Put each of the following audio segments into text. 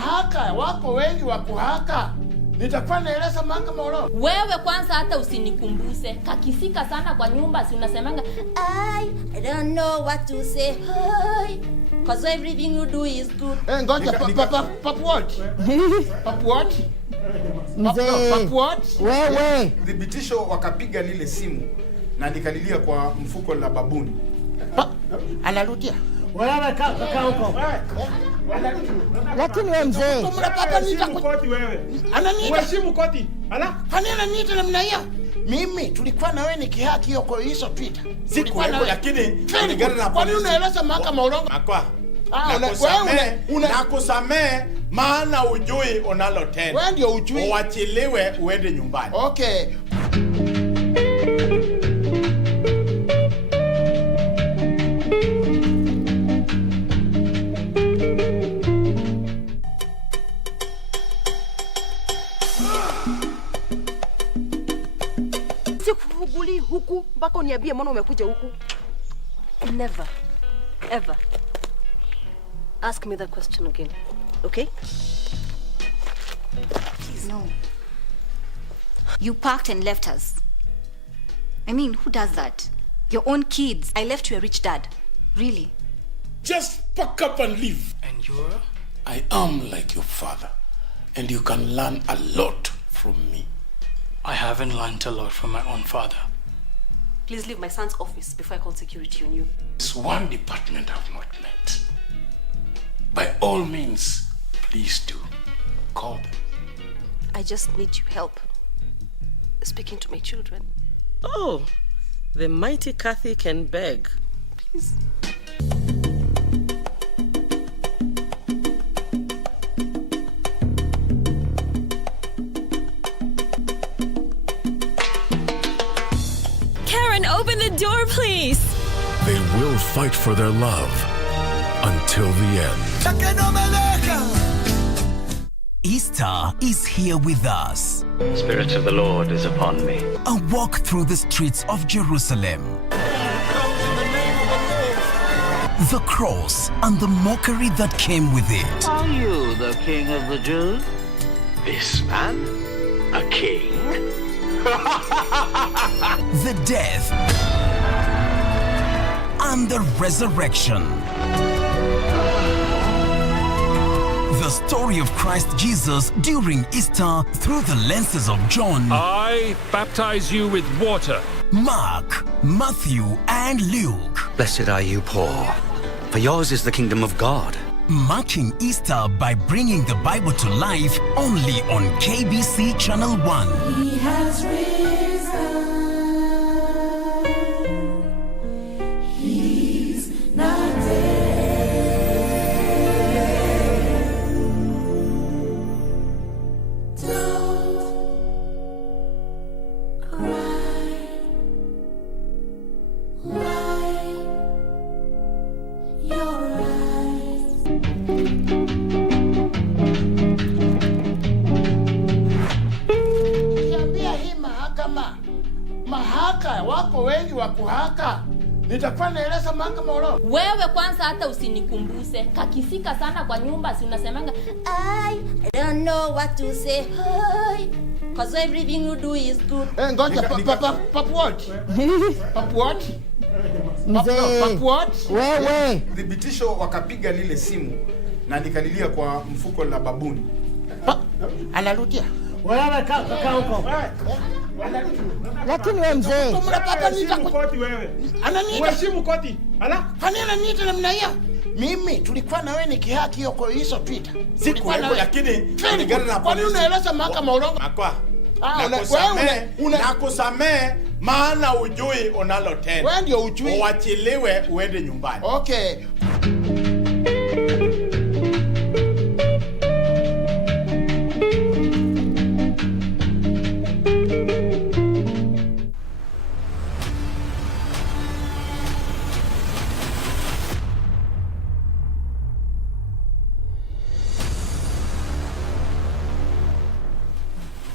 mahaka wako wengi wa kuhaka. Nitakuwa naeleza mahakama ulo. Wewe kwanza hata usinikumbuse. Kakifika sana kwa nyumba si unasemanga I don't know what to say. Cause everything you do is good. Ngoja papu what? Papu what? Papu what? Wewe. Thibitisho wakapiga lile simu na nikalilia kwa mfuko la babuni. Analudia. Wewe kaa huko. Lakini wewe mzee. Papa koti wewe. Ananiita. Uheshimu koti. Ala? Kwani ananiita namna hiyo? Mimi tulikuwa na wewe nikihaki hiyo kwa hizo Twitter. Sikuwa na lakini kulingana na kwani unaeleza mahakama urongo? Akwa. Nakusamee maana ujui unalotenda. Wewe ndio ujui. Uachiliwe uende nyumbani. Okay. Sikufuguli huku mpaka uniambie mbona umekuja huku. Never ever ask me that question again. Okay? Please no. You parked and left us. I mean, who does that? Your own kids. I left you a rich dad. Really? Just pack up and leave. And you're? I am like your father. And you can learn a lot from me. I haven't learned a lot from my own father. Please leave my son's office before I call security on you. It's one department I've not met. By all means, please do. Call them. I just need your help speaking to my children. Oh, the mighty Kathy can beg. Please. Karen, open the door, please. They will fight for their love until the end. Easter is here with us. The Spirit of the Lord is upon me. A walk through the streets of Jerusalem. The cross and the mockery that came with it. Are you the King of the Jews? This man? A king? The death and the resurrection. The story of Christ Jesus during Easter through the lenses of John. I baptize you with water. Mark, Matthew, and Luke. Blessed are you poor, for yours is the kingdom of God. Marking Easter by bringing the Bible to life only on KBC Channel 1. He has risen. He's not dead. Don't cry. Wipe your eyes. Niambia hii mahaka wako wengi wa kuhaka. Nitakuwa naeleza mahakama ulo. Wewe kwanza hata usinikumbuse. Kakifika sana kwa nyumba si unasemanga I don't know what to say. Cause everything you do is good. Ngoja papu what? Papu what? Papu what? Wewe. Thibitisho wakapiga lile simu na nikalilia kwa mfuko la babuni. Analudia. Wewe kaa huko. Lakini wewe mzee. Uheshimu koti wewe. Ananiita. Uheshimu koti. Ala? Kwani ananiita namna hiyo? Mimi tulikuwa na wewe nikihaki hiyo kwa hizo Twitter. Sikuwa na lakini kulingana na kwani unaeleza mahakama urongo? Akwa. Nakusamee maana ujui unalotenda. Wewe ndio ujui. Uachiliwe uende nyumbani. Okay.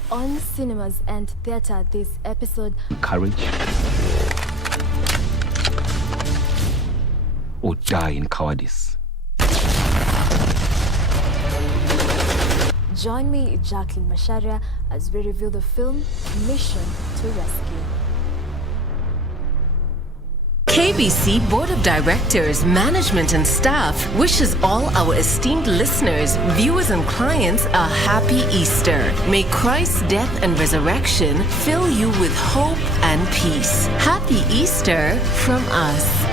On cinemas and theater this episode. Courage or die in cowardice. Join me, Jacqueline Masharia, as we review the film Mission to Rescue. KBC Board of Directors, management and staff wishes all our esteemed listeners, viewers and clients a happy Easter. May Christ's death and resurrection fill you with hope and peace. Happy Easter from us.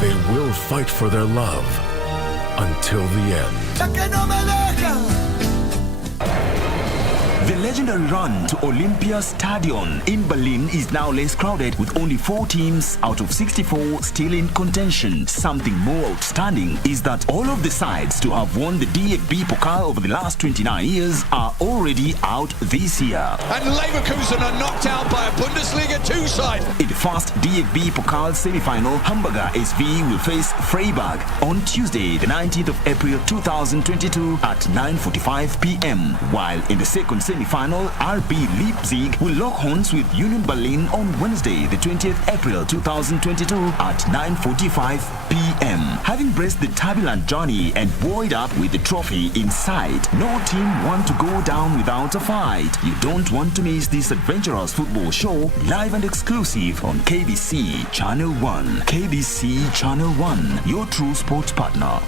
They will fight for their love until the end. The legendary run to Olympia Stadion in Berlin is now less crowded, with only 4 teams out of 64 still in contention. Something more outstanding is that all of the sides to have won the DFB Pokal over the last 29 years are already out this year. And Leverkusen are knocked out by a Bundesliga 2 side. In the first DFB Pokal semi-final, Hamburger SV will face Freiburg on Tuesday, the 19th of April 2022 at 9:45 p.m. While in the second semi-final, RB Leipzig will lock horns with Union Berlin on Wednesday, the 20th April 2022 at 9:45 p.m. Having braced the turbulent journey and buoyed up with the trophy in sight, no team want to go down without a fight. You don't want to miss this adventurous football show, live and exclusive on KBC Channel 1. KBC Channel 1, your true sports partner.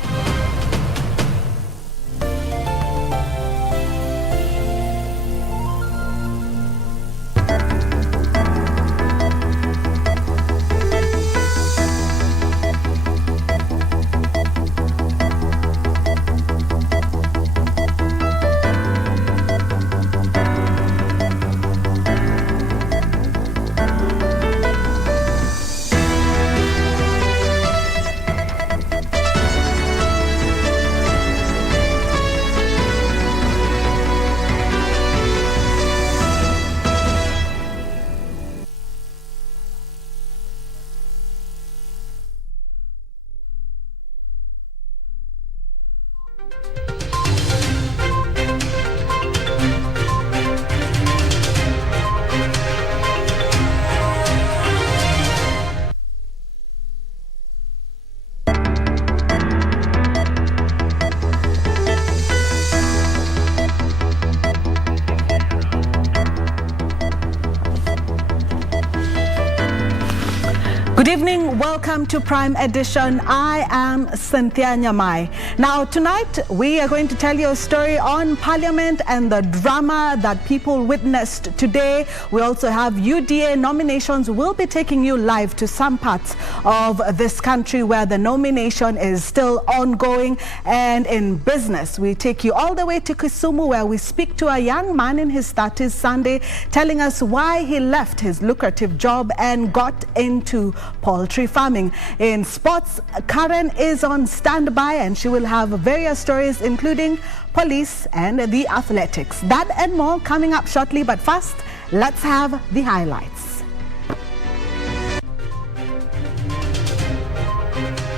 Good evening, welcome to Prime Edition. I am Cynthia Nyamai. Now tonight we are going to tell you a story on Parliament and the drama that people witnessed today. We also have UDA nominations. We'll be taking you live to some parts of this country where the nomination is still ongoing. And in business, we take you all the way to Kisumu, where we speak to a young man in his 30s Sunday, telling us why he left his lucrative job and got into poultry farming. In sports, Karen is on standby and she will have various stories including police and the athletics. That and more coming up shortly, but first, let's have the highlights.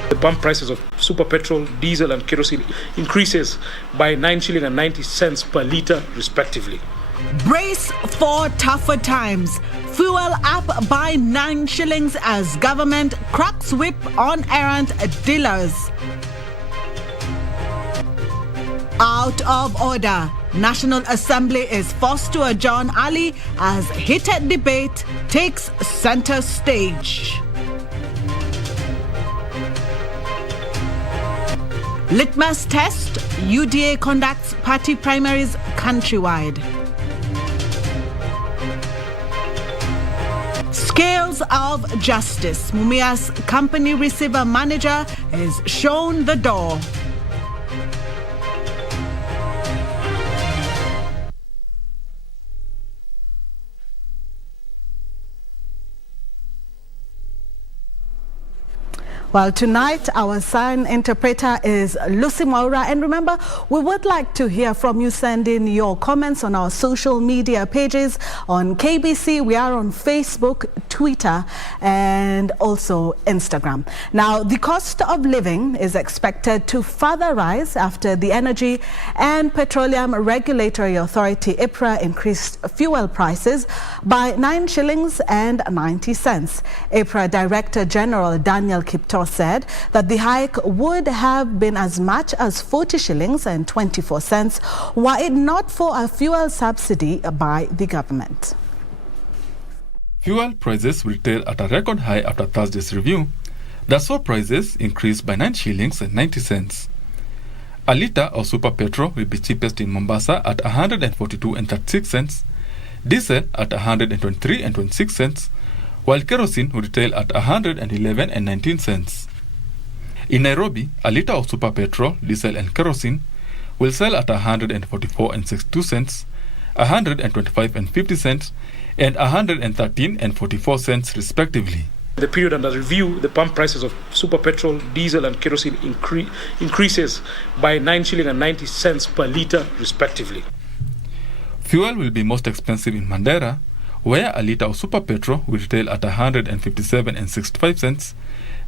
The pump prices of super petrol, diesel and kerosene increases by 9 shilling and 90 cents per litre respectively. Brace for tougher times. Fuel up by 9 shillings as government cracks whip on errant dealers. Out of order. National Assembly is forced to adjourn early as heated debate takes center stage. Litmus test. UDA conducts party primaries countrywide. Scales of justice. Mumia's company receiver manager is shown the door. Well, tonight our sign interpreter is Lucy Maura. And remember, we would like to hear from you. Send in your comments on our social media pages. On KBC, we are on Facebook, Twitter, and also Instagram. Now, the cost of living is expected to further rise after the Energy and Petroleum Regulatory Authority, EPRA, increased fuel prices by 9 shillings and 90 cents. EPRA Director General Daniel Kipto said that the hike would have been as much as 40 shillings and 24 cents were it not for a fuel subsidy by the government. Fuel prices retail at a record high after Thursday's review. The saw prices increased by 9 shillings and 90 cents. A litre of super petrol will be cheapest in Mombasa at 142 and 36 cents, diesel at 123 and 26 cents, while kerosene will retail at 111 and 19 cents. In Nairobi, a litre of super petrol, diesel and kerosene will sell at 144 and 62 cents, 125 and 50 cents, and 113 and 44 cents respectively. The period under review, the pump prices of super petrol, diesel and kerosene increases by 9 shilling and 90 cents per litre respectively. Fuel will be most expensive in Mandera, where a litre of super petrol will retail at 157 and 65 cents,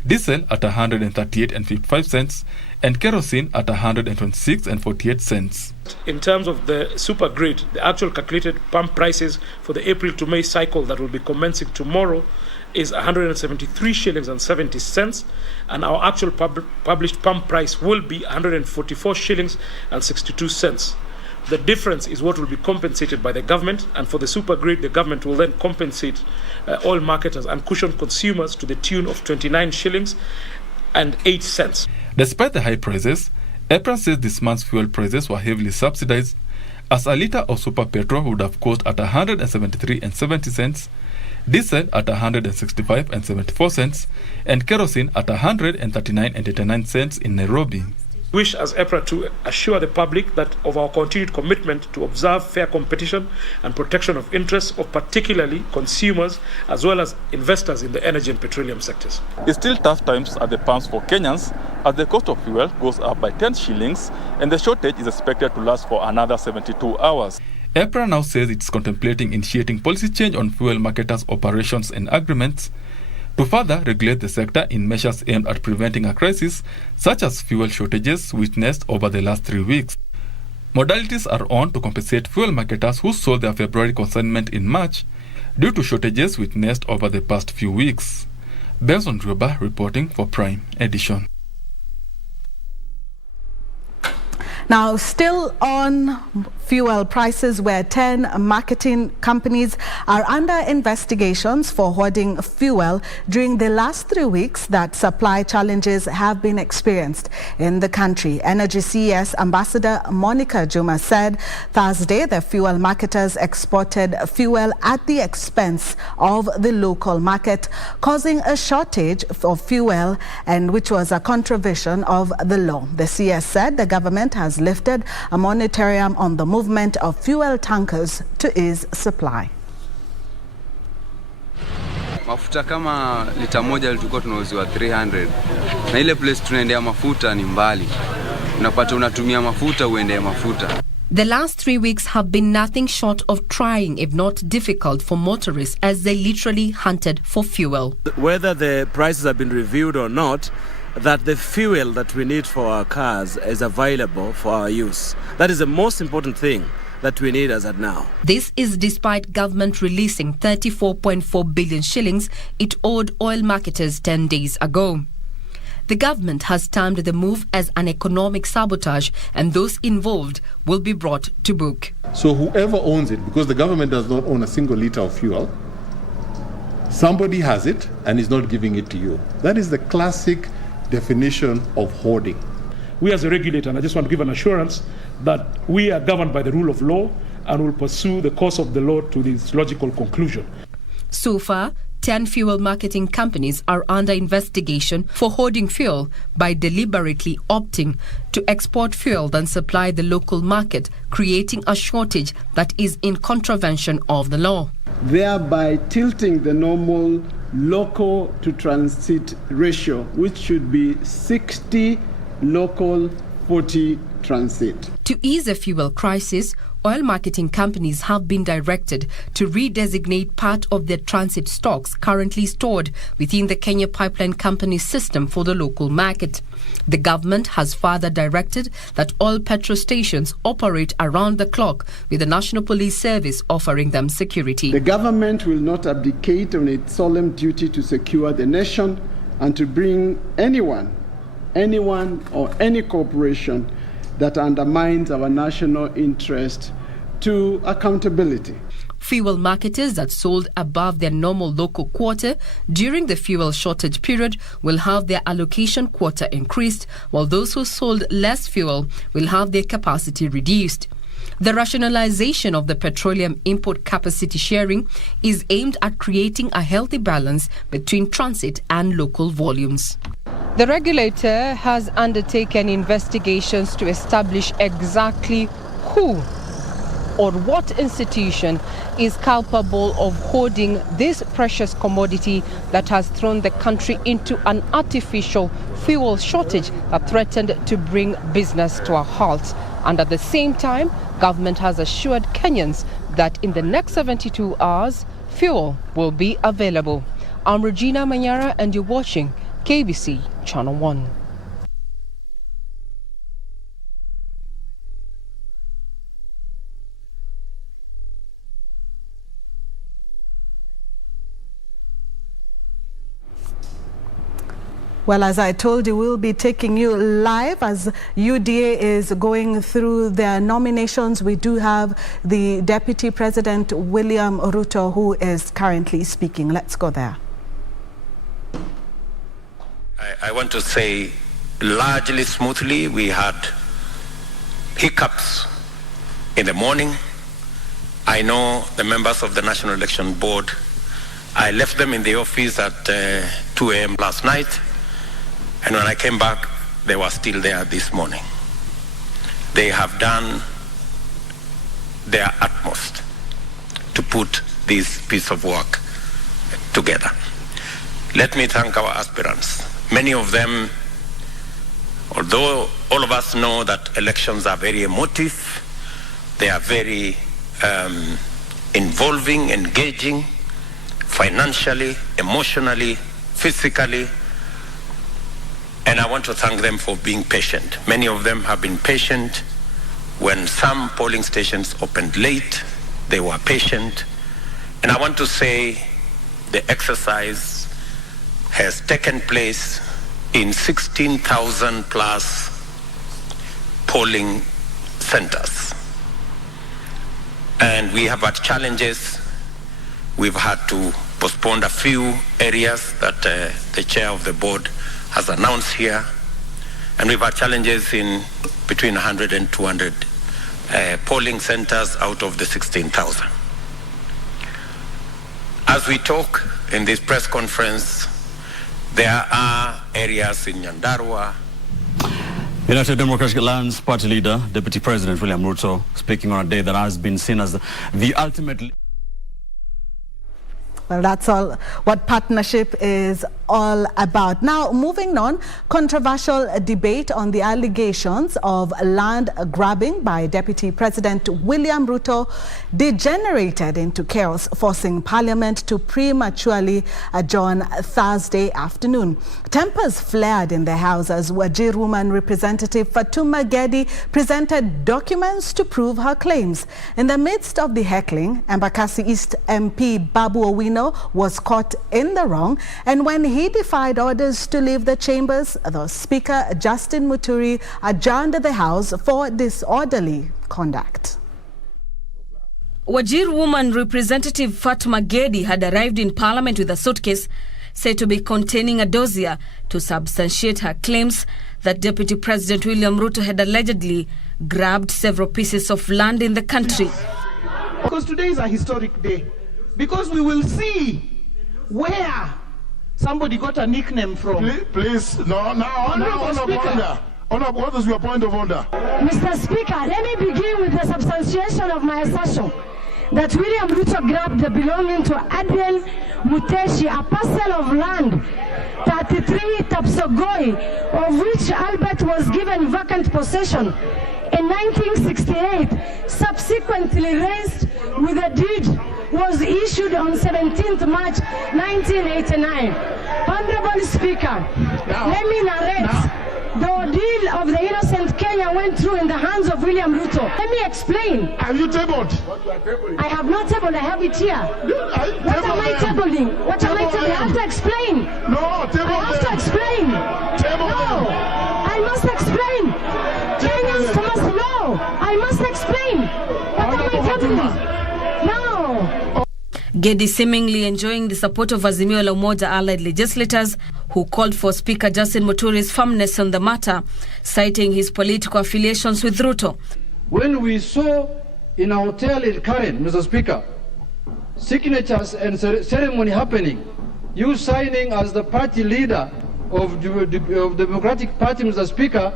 diesel at 138 and 55 cents, and kerosene at 126 and 48 cents. In terms of the super grade, the actual calculated pump prices for the April to May cycle that will be commencing tomorrow is 173 shillings and 70 cents, and our actual published pump price will be 144 shillings and 62 cents. The difference is what will be compensated by the government, and for the super grade, the government will then compensate oil marketers and cushion consumers to the tune of 29 shillings and 8 cents. Despite the high prices, EPRA says this month's fuel prices were heavily subsidized, as a litre of super petrol would have cost at 173 and 70 cents, diesel at 165 and 74 cents, and kerosene at 139 and 89 cents in Nairobi. Wish as EPRA to assure the public that of our continued commitment to observe fair competition and protection of interests of particularly consumers as well as investors in the energy and petroleum sectors. It's still tough times at the pumps for Kenyans as the cost of fuel goes up by 10 shillings and the shortage is expected to last for another 72 hours. EPRA now says it's contemplating initiating policy change on fuel marketers' operations and agreements to further regulate the sector in measures aimed at preventing a crisis such as fuel shortages witnessed over the last 3 weeks. Modalities are on to compensate fuel marketers who sold their February consignment in March due to shortages witnessed over the past few weeks. Benson Druba reporting for Prime Edition. Now, still on fuel prices, where 10 marketing companies are under investigations for hoarding fuel during the last 3 weeks that supply challenges have been experienced in the country. Energy CES Ambassador Monica Juma said Thursday the fuel marketers exported fuel at the expense of the local market, causing a shortage of fuel, and which was a contravention of the law. The CS said the government has lifted a moratorium on the movement of fuel tankers to ease supply. Mafuta kama lita moja tulikuwa tunauziwa 300 na ile place tunaendea mafuta ni mbali, unapata unatumia mafuta uendee mafuta. The last 3 weeks have been nothing short of trying, if not difficult, for motorists as they literally hunted for fuel. Whether the prices have been reviewed or not, that the fuel that we need for our cars is available for our use. That is the most important thing that we need as at now. This is despite government releasing 34.4 billion shillings it owed oil marketers 10 days ago. The government has termed the move as an economic sabotage, and those involved will be brought to book. So whoever owns it, because the government does not own a single litre of fuel, somebody has it and is not giving it to you. That is the classic definition of hoarding. We as a regulator, and I just want to give an assurance that we are governed by the rule of law and will pursue the course of the law to this logical conclusion. So far, 10 fuel marketing companies are under investigation for hoarding fuel by deliberately opting to export fuel than supply the local market, creating a shortage that is in contravention of the law. Thereby tilting the normal local to transit ratio, which should be 60 local, 40 transit. To ease the fuel crisis, oil marketing companies have been directed to redesignate part of their transit stocks currently stored within the Kenya Pipeline Company system for the local market. The government has further directed that all petrol stations operate around the clock, with the National Police Service offering them security. The government will not abdicate on its solemn duty to secure the nation and to bring anyone or any corporation that undermines our national interest to accountability. Fuel marketers that sold above their normal local quota during the fuel shortage period will have their allocation quota increased, while those who sold less fuel will have their capacity reduced. The rationalization of the petroleum import capacity sharing is aimed at creating a healthy balance between transit and local volumes. The regulator has undertaken investigations to establish exactly who or what institution is culpable of hoarding this precious commodity that has thrown the country into an artificial fuel shortage that threatened to bring business to a halt. And at the same time, government has assured Kenyans that in the next 72 hours, fuel will be available. I'm Regina Manyara and you're watching KBC Channel 1. Well, as I told you, we'll be taking you live as UDA is going through their nominations. We do have the Deputy President, William Ruto, who is currently speaking. Let's go there. I want to say largely smoothly. We had hiccups in the morning. I know the members of the National Election Board, I left them in the office at 2 a.m. last night. And when I came back, they were still there this morning. They have done their utmost to put this piece of work together. Let me thank our aspirants. Many of them, although all of us know that elections are very emotive, they are very involving, engaging, financially, emotionally, physically. And I want to thank them for being patient. Many of them have been patient. When some polling stations opened late, they were patient. And I want to say the exercise has taken place in 16,000 plus polling centers. And we have had challenges. We've had to postpone a few areas that the chair of the board has announced here, and we've had challenges in between 100 and 200 polling centers out of the 16,000. As we talk in this press conference, there are areas in Nyandarua. United Democratic Alliance Party leader, Deputy President William Ruto, speaking on a day that has been seen as the ultimate. Well, that's all what partnership is all about. Now, moving on, controversial debate on the allegations of land grabbing by Deputy President William Ruto degenerated into chaos, forcing Parliament to prematurely adjourn Thursday afternoon. Tempers flared in the House as Wajir woman Representative Fatuma Gedi presented documents to prove her claims. In the midst of the heckling, Embakasi East MP Babu Owino was caught in the wrong, and when he defied orders to leave the chambers, the Speaker Justin Muturi adjourned the House for disorderly conduct. Wajir woman Representative Fatuma Gedi had arrived in Parliament with a suitcase said to be containing a dossier to substantiate her claims that Deputy President William Ruto had allegedly grabbed several pieces of land in the country. Because today is a historic day. Because we will see where somebody got a nickname from. Please, Honorable, what is your point of order? Mr. Speaker, let me begin with the substantiation of my assertion that William Ruto grabbed the belonging to Adrian Muteshi, a parcel of land, 33 Tapsogoi, of which Albert was given vacant possession in 1968, subsequently raised with a deed was issued on 17th March 1989. Honorable Speaker, let me narrate the ordeal of the innocent Kenya went through in the hands of William Ruto. Let me explain. Have you tabled? I have not tabled, I have it here. What am I tabling? What am I tabling? I have to explain. No, table I have to explain. No, I must explain. Kenyans must know. I must explain. What am I tabling? No. Gedi seemingly enjoying the support of Azimio la Umoja allied legislators who called for Speaker Justin Muturi's firmness on the matter, citing his political affiliations with Ruto. When we saw in a hotel in Karen, Mr. Speaker, signatures and ceremony happening, you signing as the party leader of the Democratic Party, Mr. Speaker,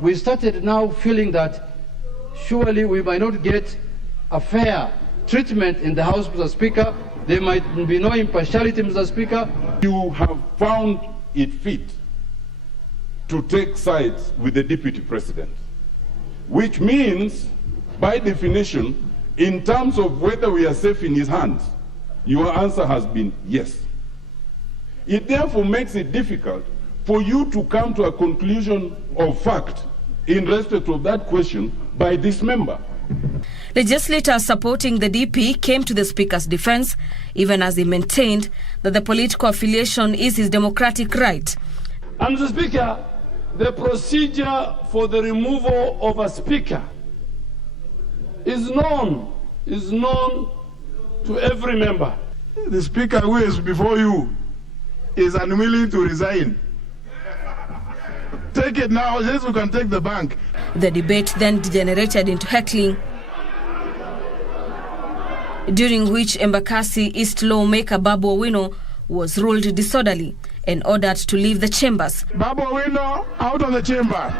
we started now feeling that surely we might not get a fair treatment in the House, Mr. Speaker. There might be no impartiality, Mr. Speaker. You have found it fit to take sides with the Deputy President, which means, by definition, in terms of whether we are safe in his hands, your answer has been yes. It therefore makes it difficult for you to come to a conclusion of fact in respect of that question by this member. Legislators supporting the DP came to the Speaker's defense, even as he maintained that the political affiliation is his democratic right. And Mr. Speaker, the procedure for the removal of a Speaker is known to every member. The Speaker who is before you is unwilling to resign. Take it now, yes, we can take the bank. The debate then degenerated into heckling, during which Embakasi East lawmaker Babu Owino was ruled disorderly and ordered to leave the chambers. Babu Owino, out of the chamber.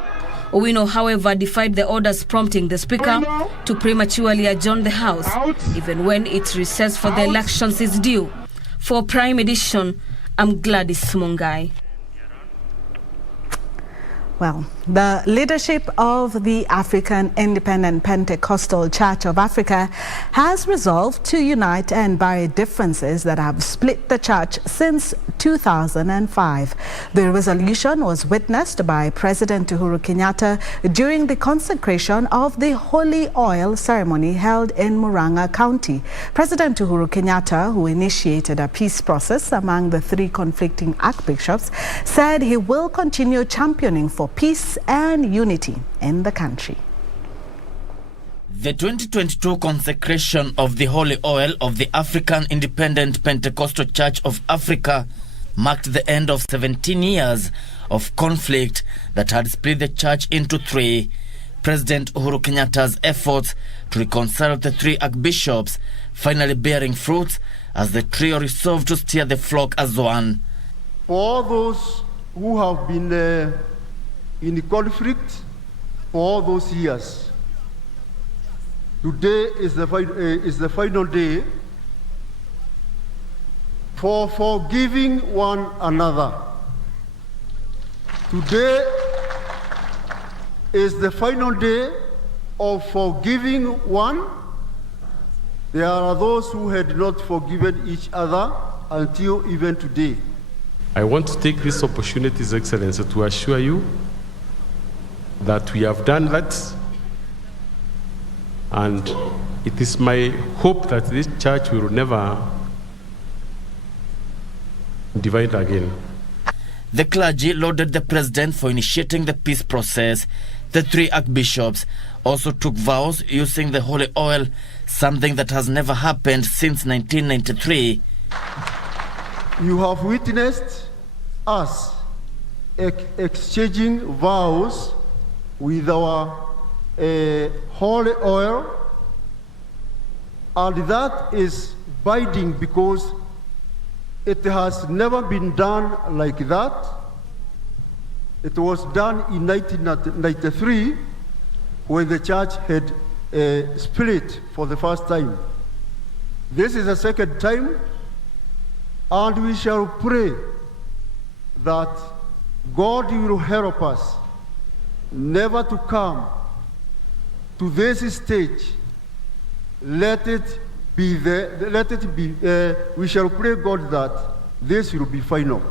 Owino, however, defied the orders, prompting the Speaker to prematurely adjourn the House, even when its recess for the elections is due. For Prime Edition, I'm Gladys Mungai. Well, the leadership of the African Independent Pentecostal Church of Africa has resolved to unite and bury differences that have split the church since 2005. The resolution was witnessed by President Uhuru Kenyatta during the consecration of the Holy Oil ceremony held in Murang'a County. President Uhuru Kenyatta, who initiated a peace process among the three conflicting archbishops, said he will continue championing for peace and unity in the country. The 2022 consecration of the Holy Oil of the African Independent Pentecostal Church of Africa marked the end of 17 years of conflict that had split the church into three. President Uhuru Kenyatta's efforts to reconcile the three archbishops finally bearing fruit as the trio resolved to steer the flock as one. For all those who have been in conflict for all those years, today is the final day for forgiving one another. Today is the final day of forgiving one. There are those who had not forgiven each other until even today. I want to take this opportunity, His Excellency, to assure you that we have done that, and it is my hope that this church will never divide again. The clergy lauded the president for initiating the peace process. The three archbishops also took vows using the holy oil, something that has never happened since 1993. You have witnessed us exchanging vows with our holy oil, and that is binding because It has never been done like that. It was done in 1993 when the church had split for the first time. This is the second time, and we shall pray that God will help us never to come to this stage. Let it be we shall pray God that this will be final.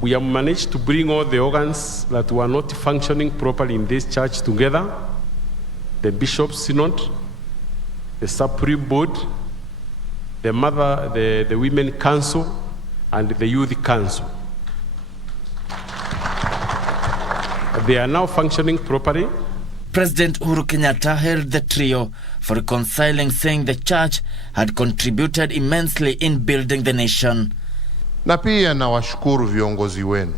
We have managed to bring all the organs that were not functioning properly in this church together: the Bishop's Synod, the Supreme Board, the Women Council, and the Youth Council. They are now functioning properly. President Uhuru Kenyatta hailed the trio for reconciling, saying the church had contributed immensely in building the nation. Na pia nawashukuru viongozi wenu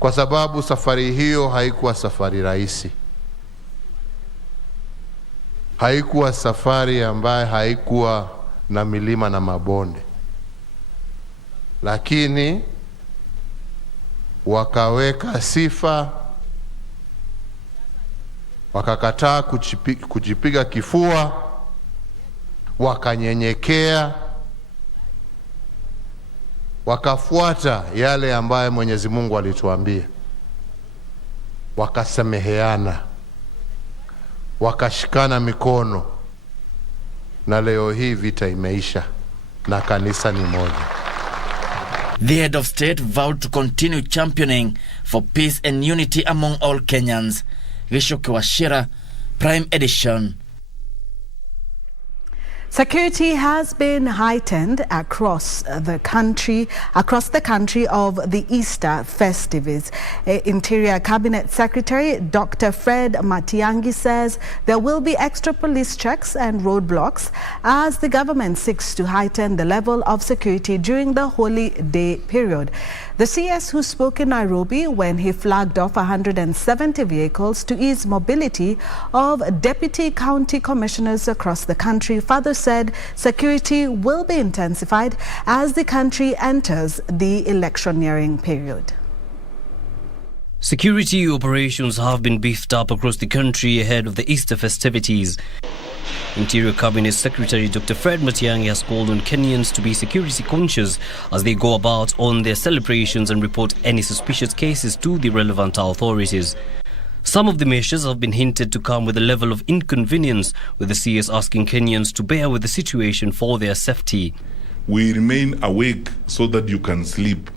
kwa sababu safari hiyo haikuwa safari rahisi. Haikuwa safari ambayo haikuwa na milima na mabonde. Lakini wakaweka sifa, wakakataa kujipiga kifua, wakanyenyekea, wakafuata yale ambaye Mwenyezi Mungu alituambia, wakasameheana, wakashikana mikono, na leo hii vita imeisha na kanisa ni moja. The head of state vowed to continue championing for peace and unity among all Kenyans. Gishoke Washira, Prime Edition. Security has been heightened across the country of the Easter festivities. Interior Cabinet Secretary Dr. Fred Matiang'i says there will be extra police checks and roadblocks as the government seeks to heighten the level of security during the holy day period. The CS, who spoke in Nairobi when he flagged off 170 vehicles to ease mobility of deputy county commissioners across the country, further said security will be intensified as the country enters the electioneering period. Security operations have been beefed up across the country ahead of the Easter festivities. Interior Cabinet Secretary Dr. Fred Matiang'i has called on Kenyans to be security conscious as they go about on their celebrations and report any suspicious cases to the relevant authorities. Some of the measures have been hinted to come with a level of inconvenience, with the CS asking Kenyans to bear with the situation for their safety. We remain awake so that you can sleep.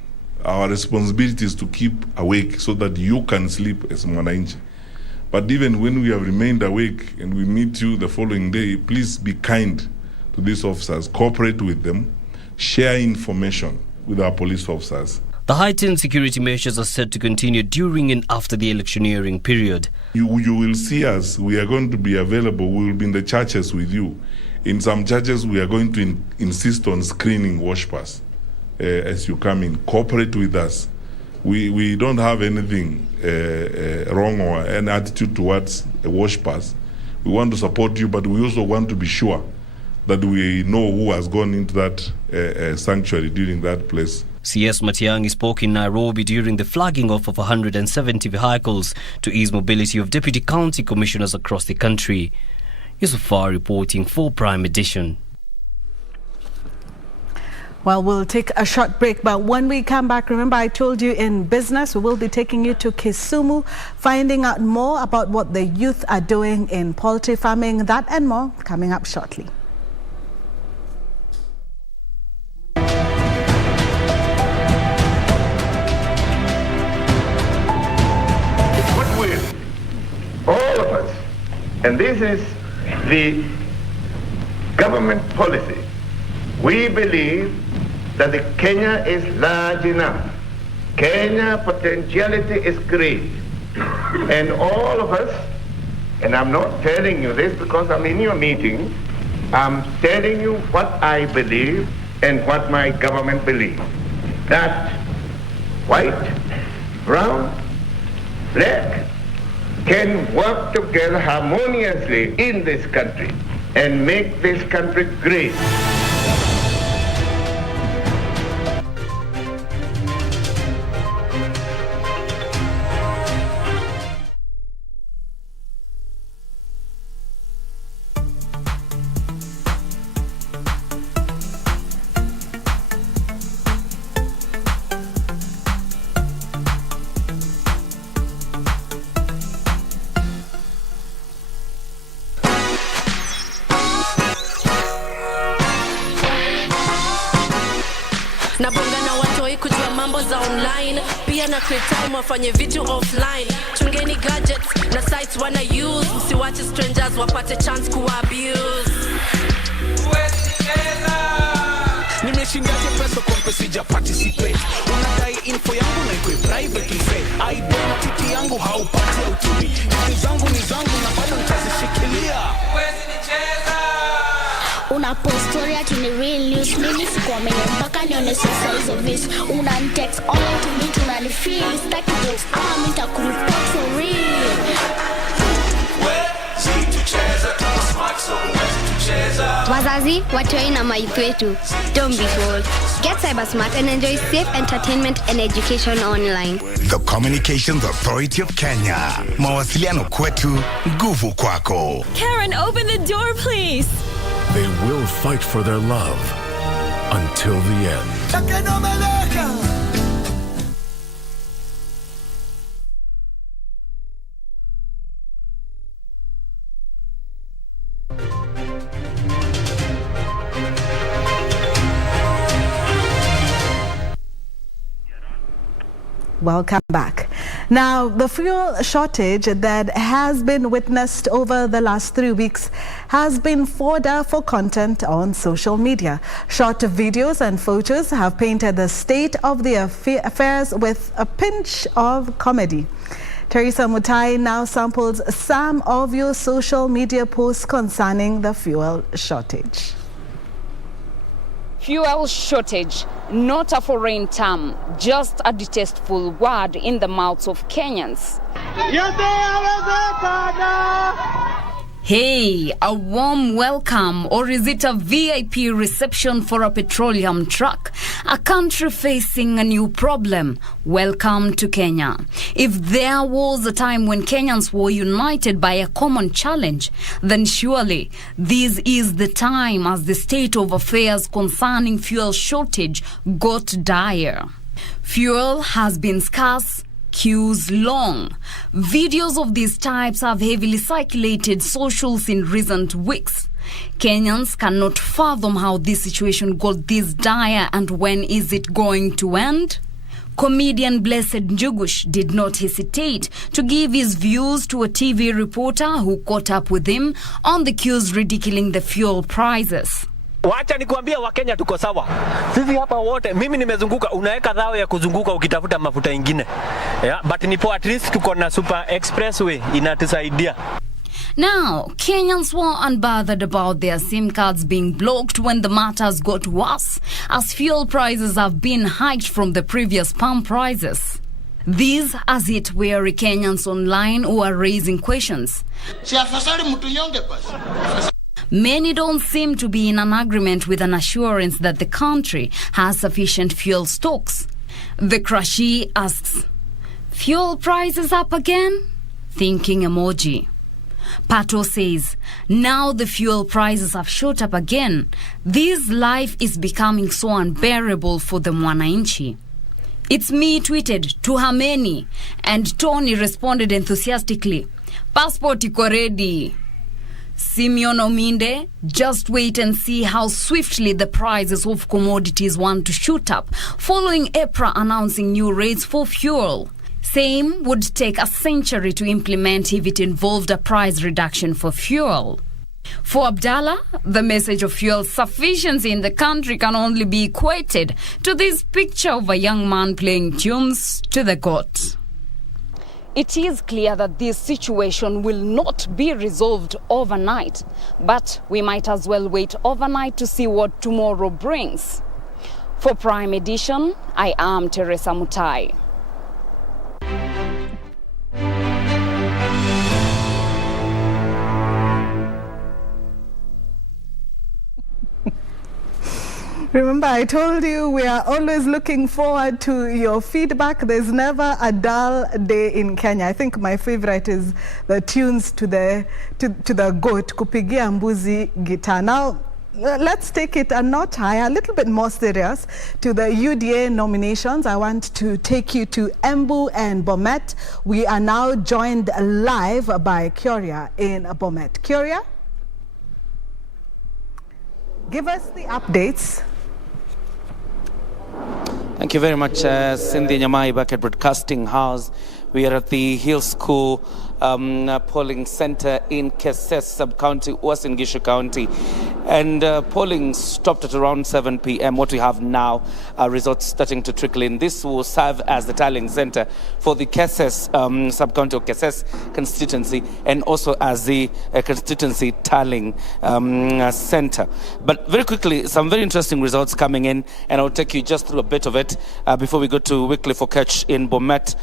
Our responsibility is to keep awake so that you can sleep as mwananchi. But even when we have remained awake and we meet you the following day, please be kind to these officers, cooperate with them, share information with our police officers. The heightened security measures are set to continue during and after the electioneering period. You will see us. We are going to be available. We will be in the churches with you. In some churches, we are going to insist on screening worshippers as you come in. Cooperate with us. We don't have anything wrong or an attitude towards worshippers. We want to support you, but we also want to be sure that we know who has gone into that sanctuary during that place. CS Matiang'i spoke in Nairobi during the flagging off of 170 vehicles to ease mobility of deputy county commissioners across the country. Yusufar reporting for Prime Edition. Well, we'll take a short break, but when we come back, remember I told you in business, we will be taking you to Kisumu, finding out more about what the youth are doing in poultry farming. That and more coming up shortly. All of us, and this is the government policy. We believe that the Kenya is large enough. Kenya potentiality is great. And all of us, and I'm not telling you this because I'm in your meeting, I'm telling you what I believe and what my government believes. That white, brown, black, can work together harmoniously in this country and make this country great. na bonga na watoi kujua mambo za online, pia na create time wafanye vitu offline. Chungeni gadgets na sites wana use, msiwache strangers wapate chance kuwa abuse. Nimeshindaje pesa kompe sija participate. Unadai info yangu na ikwe privately say identity yangu haupati utumi. Vitu zangu ni zangu na bado nitazishikilia. Una post story ati ni real news. Mimi sikuamini mpaka nione sasa hizo views. Una text online to me tunanifeel. Staki jokes mimi nitakureport for real. Wazazi, watoi na maifu wetu. Don't be fooled. Get cyber smart and enjoy safe entertainment and education online. The Communications Authority of Kenya. Mawasiliano kwetu, nguvu kwako. Karen, open the door, please. They will fight for their love until the end. Welcome back. Now, the fuel shortage that has been witnessed over the last 3 weeks has been fodder for content on social media. Short videos and photos have painted the state of the affairs with a pinch of comedy. Teresa Mutai now samples some of your social media posts concerning the fuel shortage. Fuel shortage, not a foreign term, just a distasteful word in the mouths of Kenyans. Hey, a warm welcome, or is it a VIP reception for a petroleum truck? A country facing a new problem. Welcome to Kenya. If there was a time when Kenyans were united by a common challenge, then surely this is the time as the state of affairs concerning fuel shortage got dire. Fuel has been scarce, queues long. Videos of these types have heavily circulated socials in recent weeks. Kenyans cannot fathom how this situation got this dire and when is it going to end? Comedian Blessed Njugush did not hesitate to give his views to a TV reporter who caught up with him on the queues ridiculing the fuel prices. Wacha nikuambia Wakenya tuko sawa. Sisi hapa wote, mimi nimezunguka, unaweka dhao ya kuzunguka ukitafuta mafuta ingine. Yeah, but nipo at least tuko na super expressway inatusaidia. Now, Kenyans were unbothered about their SIM cards being blocked when the matters got worse, as fuel prices have been hiked from the previous pump prices. These, as it were, Kenyans online who are raising questions. Many don't seem to be in an agreement with an assurance that the country has sufficient fuel stocks. The Crushie asks, fuel prices up again? Thinking emoji. Pato says, now the fuel prices have shot up again. This life is becoming so unbearable for the Mwananchi. It's me tweeted to Hameni, and Tony responded enthusiastically, passport iko ready. Simeon Ominde, just wait and see how swiftly the prices of commodities want to shoot up following EPRA announcing new rates for fuel. Same would take a century to implement if it involved a price reduction for fuel. For Abdallah, the message of fuel sufficiency in the country can only be equated to this picture of a young man playing tunes to the goat. It is clear that this situation will not be resolved overnight, but we might as well wait overnight to see what tomorrow brings. For Prime Edition, I am Teresa Mutai. Remember, I told you we are always looking forward to your feedback. There's never a dull day in Kenya. I think my favorite is the tunes to the goat, kupigia mbuzi guitar. Now, let's take it a notch higher, a little bit more serious, to the UDA nominations. I want to take you to Embu and Bomet. We are now joined live by Kuria in Bomet. Kuria, give us the updates. Thank you very much, Cynthia Nyamai, back at Broadcasting House. We are at the Hill School polling center in Keses sub-county, Uasin Gishu County. And polling stopped at around 7 p.m. What we have now are results starting to trickle in. This will serve as the tallying center for the Keses sub-county or Keses constituency, and also as the constituency tallying center. But very quickly, some very interesting results coming in, and I'll take you just through a bit of it before we go to Wycliffe or Catch in Bomet.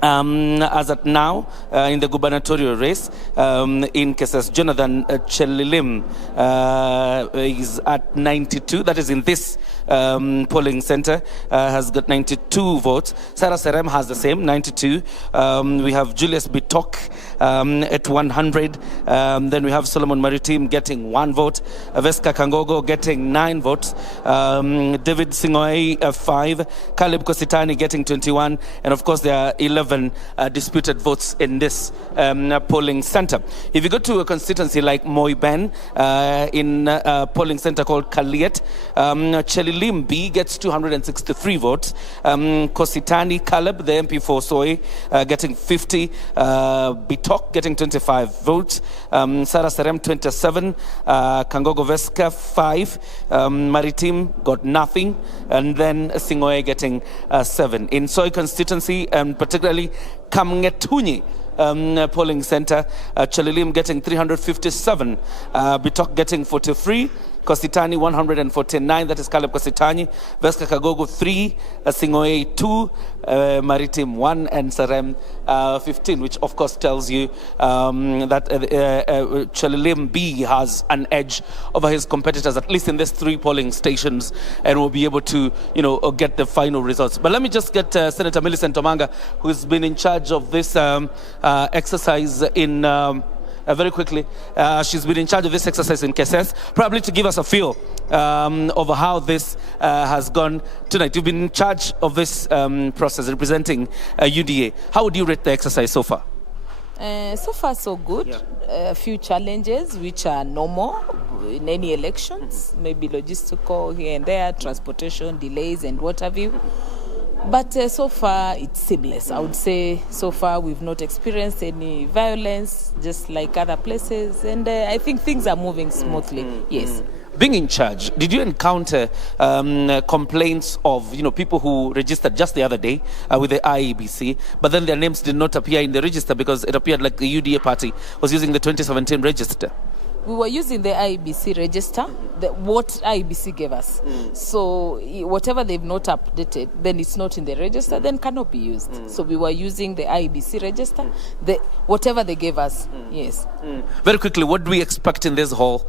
As at now, in the gubernatorial race in Keses, Jonathan Chelilim is at 92. That is in this polling center, has got 92 votes. Sarah Serem has the same, 92. We have Julius Bitok at 100. Then we have Solomon Maritim getting 1 vote. Veska Kangogo getting 9 votes. David Singoei 5. Caleb Kositani getting 21. And of course, there are 11 disputed votes in this polling center. If you go to a constituency like Moiben, in a polling center called Kaliet, Chelilim B gets 263 votes. Kositani Caleb, the MP for Soy, getting 50. Bitok getting 25 votes. Sarah Serem 27. Kangogo Veska 5. Maritim got nothing. And then Singoe getting 7. In Soy constituency, and particularly Kamngetuni polling center, Chelilim getting 357, Bitok getting 43, Kositani 149, that is Caleb Kositani, Veska Kagogo 3, Singoe 2, Maritim 1, and Serem 15, which of course tells you that Chelilim B has an edge over his competitors, at least in these 3 polling stations, and will be able to, get the final results. But let me just get Senator Millicent Omanga, who's been in charge of this exercise in very quickly. She's been in charge of this exercise in Keses, probably to give us a feel of how this has gone tonight. You've been in charge of this process, representing UDA. How would you rate the exercise so far? So far, so good. A few challenges which are normal in any elections, maybe logistical here and there, transportation, delays, and what have you. But so far, it's seamless. I would say so far we've not experienced any violence, just like other places. And I think things are moving smoothly, yes. Being in charge, did you encounter complaints of people who registered just the other day with the IEBC, but then their names did not appear in the register because it appeared like the UDA party was using the 2017 register? We were using the IEBC register, what IEBC gave us. So whatever they've not updated, then it's not in the register, then cannot be used. So we were using the IEBC register, whatever they gave us, yes. Very quickly, what do we expect in this hall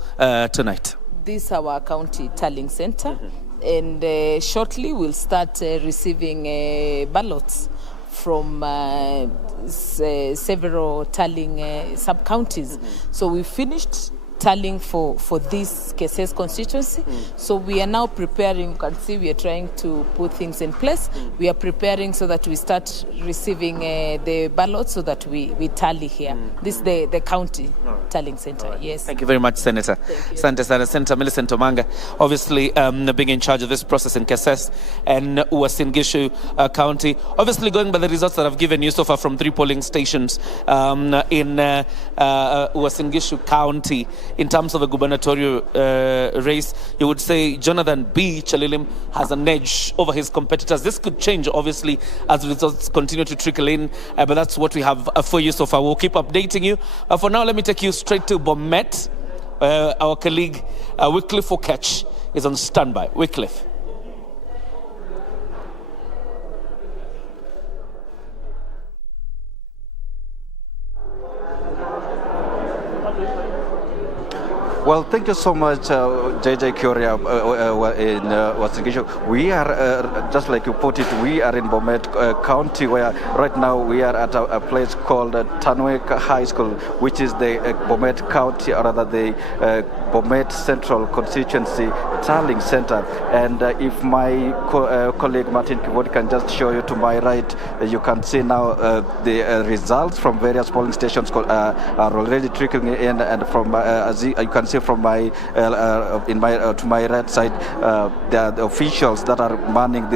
tonight? This is our county tallying center, and shortly we'll start receiving ballots from several tallying sub-counties. So we finished tallying for this Keses constituency. So we are now preparing. You can see we are trying to put things in place. We are preparing so that we start receiving the ballots so that we tally here. This is the county tallying center, yes. Thank you very much, Senator. Senator Millicent Omanga, obviously being in charge of this process in Keses and Uasin Gishu County. Obviously going by the results that I've given you so far from 3 polling stations in Uasin Gishu County, in terms of a gubernatorial race, you would say Jonathan B. Chelilim has an edge over his competitors. This could change, obviously, as results continue to trickle in, but that's what we have for you so far. We'll keep updating you. For now, let me take you straight to Bomet. Our colleague Wycliffe Catch is on standby. Wycliffe. Well, thank you so much, JJ Curia in Uasin Gishu. We are, just like you put it, we are in Bomet County, where right now we are at a place called Tanwek High School, which is the Bomet County, or rather the Bomet Central Constituency Tallying Center. And if my colleague Martin Kivoti can just show you to my right, you can see now the results from various polling stations are already trickling in, and from as you can see from my to my right side, there are the officials that are manning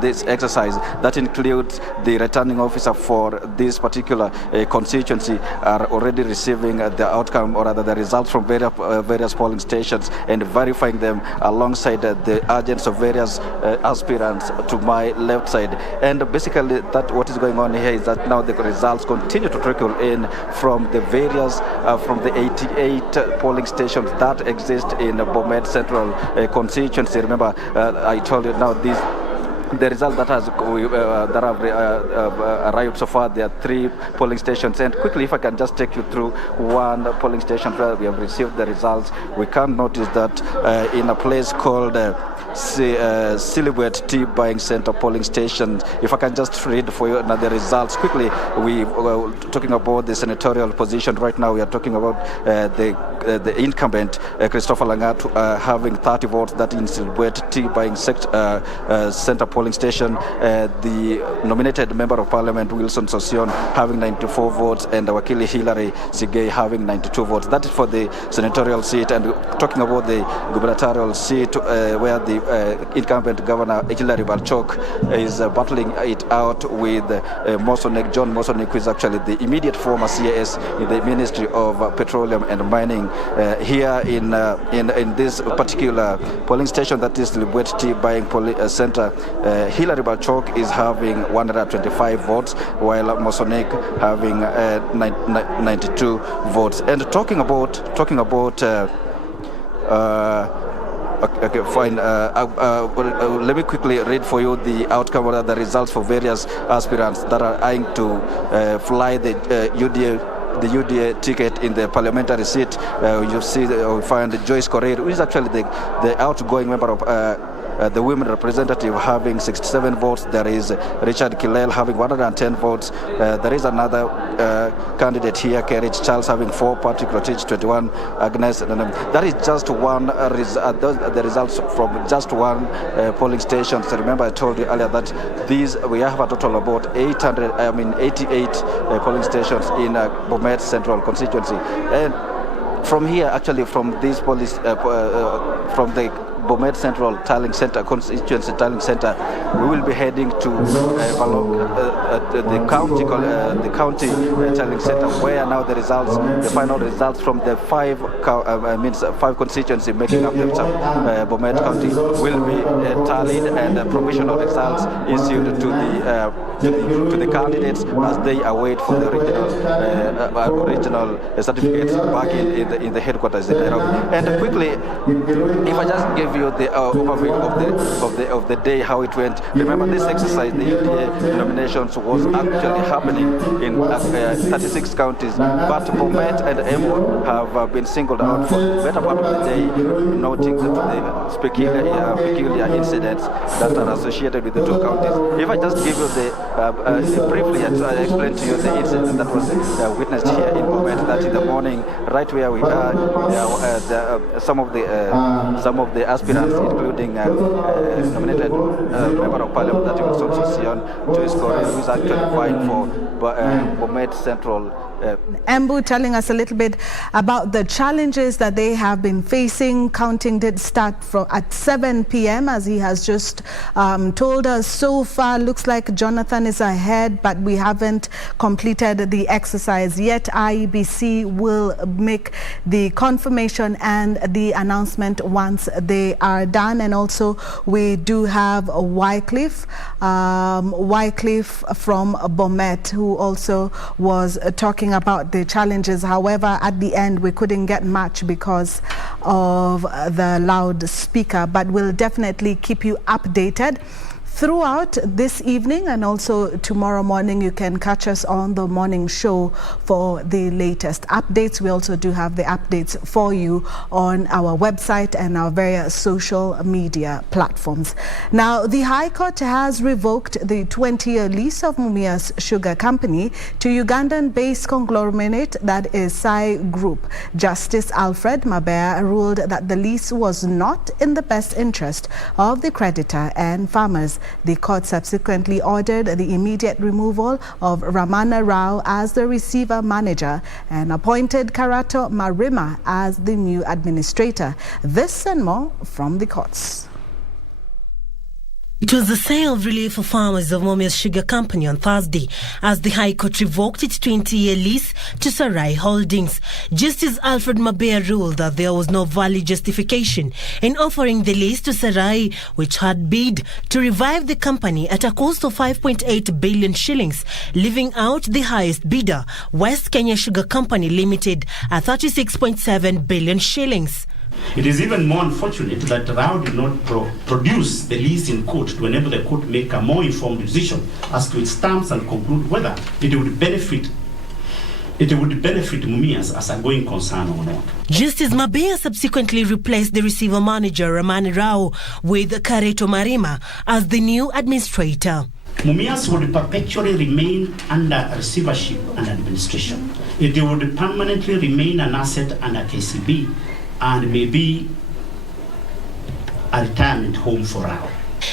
this exercise. That includes the returning officer for this particular constituency are already receiving the outcome, or rather the results from various polling stations, and verifying them alongside the agents of various aspirants to my left side. And basically that what is going on here is that now the results continue to trickle in from the various from the 88 polling stations that exist in Bomet Central constituency. Remember, I told you now the result that have arrived so far, there are 3 polling stations. And quickly, if I can just take you through one polling station where we have received the results, we can notice that in a place called Silhouette Tea Buying Center polling station. If I can just read for you the results quickly, we were talking about the senatorial position. Right now we are talking about the incumbent Christopher Langat having 30 votes. That in Silhouette Tea Buying Center polling station. The nominated member of parliament Wilson Sosion having 94 votes, and Wakili Hilary Sigei having 92 votes. That is for the senatorial seat. And talking about the gubernatorial seat, where the incumbent governor Hilary Balchok is battling it out with John Mosonek, who is actually the immediate former CAS in the Ministry of Petroleum and Mining. Here in this particular polling station, that is the Wet Tea Buying Center, Hilary Balchok is having 125 votes, while Mosonek having 92 votes. And talking about okay, fine. Let me quickly read for you the outcome or the results for various aspirants that are eyeing to fly the UDA ticket in the parliamentary seat. You see, we find Joyce Correa, who is actually the outgoing member of the women representative, having 67 votes. There is Richard Kilel having 110 votes. There is another candidate here, Kerich Charles, having 4, Patrick Rotich 21, Agnes. That is just one the results from just one polling station. So remember, I told you earlier that we have a total of about 88 polling stations in Bomet Central constituency. And from here, actually, from this police, from the Bomet Central Tallying Center, constituency Tallying Center, we will be heading to the county Tallying Center, where now the final results from the 5 constituencies making up the Bomet County will be tallied, and provisional results issued to the candidates as they await for the original certificates back in the headquarters in Nairobi. And quickly, if I just give you the overview of the day, how it went. Remember, this exercise, the UDA nominations, was actually happening in 36 counties, but Bomet and Embu have been singled out for the better part of the day, noting the peculiar incidents that are associated with the 2 counties. If I just give you briefly explain to you the incident that was witnessed here in Bomet, that in the morning, right where we are, some of the aspirants, including nominated member of parliament that was also Sion, Joyce Correa, who is actually vying for Bomet Central. Embu telling us a little bit about the challenges that they have been facing. Counting did start at 7 p.m. as he has just told us. So far, looks like Jonathan is ahead, but we haven't completed the exercise yet. IEBC will make the confirmation and the announcement once they are done. And also, we do have Wycliffe from Bomet, who also was talking about the challenges. However, at the end, we couldn't get much because of the loudspeaker, but we'll definitely keep you updated. throughout this evening and also tomorrow morning, you can catch us on the morning show for the latest updates. We also do have the updates for you on our website and our various social media platforms. Now, the High Court has revoked the 20-year lease of Mumia's sugar company to Ugandan-based conglomerate that is Sai Group. Justice Alfred Mabea ruled that the lease was not in the best interest of the creditor and farmers. The court subsequently ordered the immediate removal of Ramana Rao as the receiver manager and appointed Karato Marima as the new administrator. This and more from the courts. It was the sale of relief for farmers of Mumia's Sugar Company on Thursday as the High Court revoked its 20-year lease to Sarai Holdings. Justice Alfred Mabea ruled that there was no valid justification in offering the lease to Sarai, which had bid to revive the company at a cost of 5.8 billion shillings, leaving out the highest bidder, West Kenya Sugar Company Limited, at 36.7 billion shillings. It is even more unfortunate that Rao did not produce the lease in court to enable the court to make a more informed decision as to its terms and conclude whether it would benefit Mumias as a going concern or not. Justice Mabea subsequently replaced the receiver manager Ramani Rao with Kareto Marima as the new administrator. Mumias would perpetually remain under receivership and administration. It would permanently remain an asset under KCB and may be a retirement home for Rao.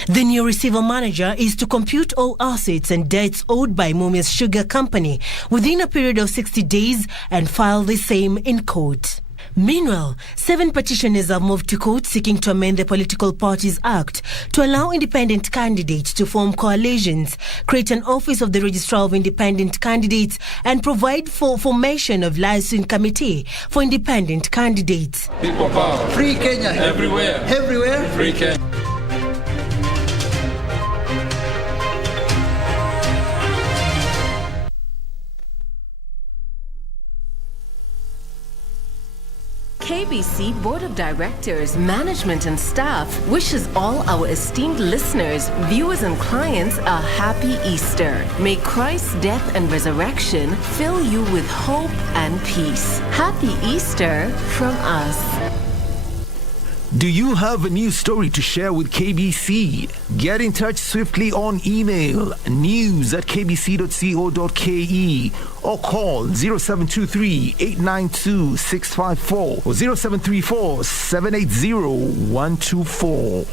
The new receiver manager is to compute all assets and debts owed by Mumia's Sugar Company within a period of 60 days and file the same in court. Meanwhile, 7 petitioners have moved to court seeking to amend the Political Parties Act to allow independent candidates to form coalitions, create an office of the Registrar of Independent Candidates, and provide for formation of licensing committee for independent candidates. People power. Free Kenya. Everywhere. Everywhere. Free Kenya. KBC Board of Directors, Management and Staff wishes all our esteemed listeners, viewers and clients a happy Easter. May Christ's death and resurrection fill you with hope and peace. Happy Easter from us. Do you have a news story to share with KBC? Get in touch swiftly on email news@kbc.co.ke or call 0723 892 654 or 0734 780 124.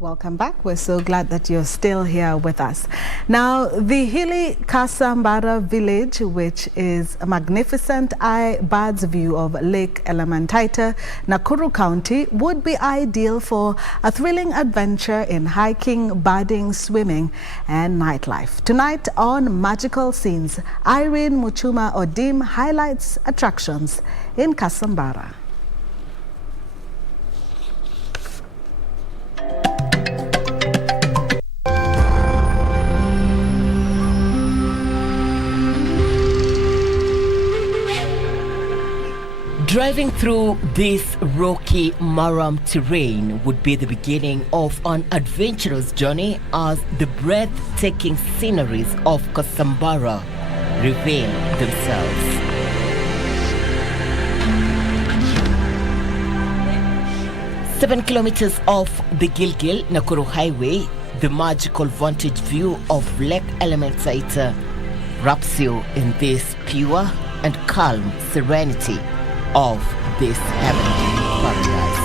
Welcome back. We're so glad that you're still here with us. Now, the hilly Kasambara village, which is a magnificent bird's view of Lake Elementaita, Nakuru County, would be ideal for a thrilling adventure in hiking, birding, swimming, and nightlife. Tonight on Magical Scenes, Irene Muchuma Odim highlights attractions in Kasambara. Driving through this rocky Maram terrain would be the beginning of an adventurous journey as the breathtaking sceneries of Kasambara reveal themselves. Seven kilometers off the Gilgil-Nakuru Highway, the magical vantage view of Lake Elementaita wraps you in this pure and calm serenity of this heavenly paradise.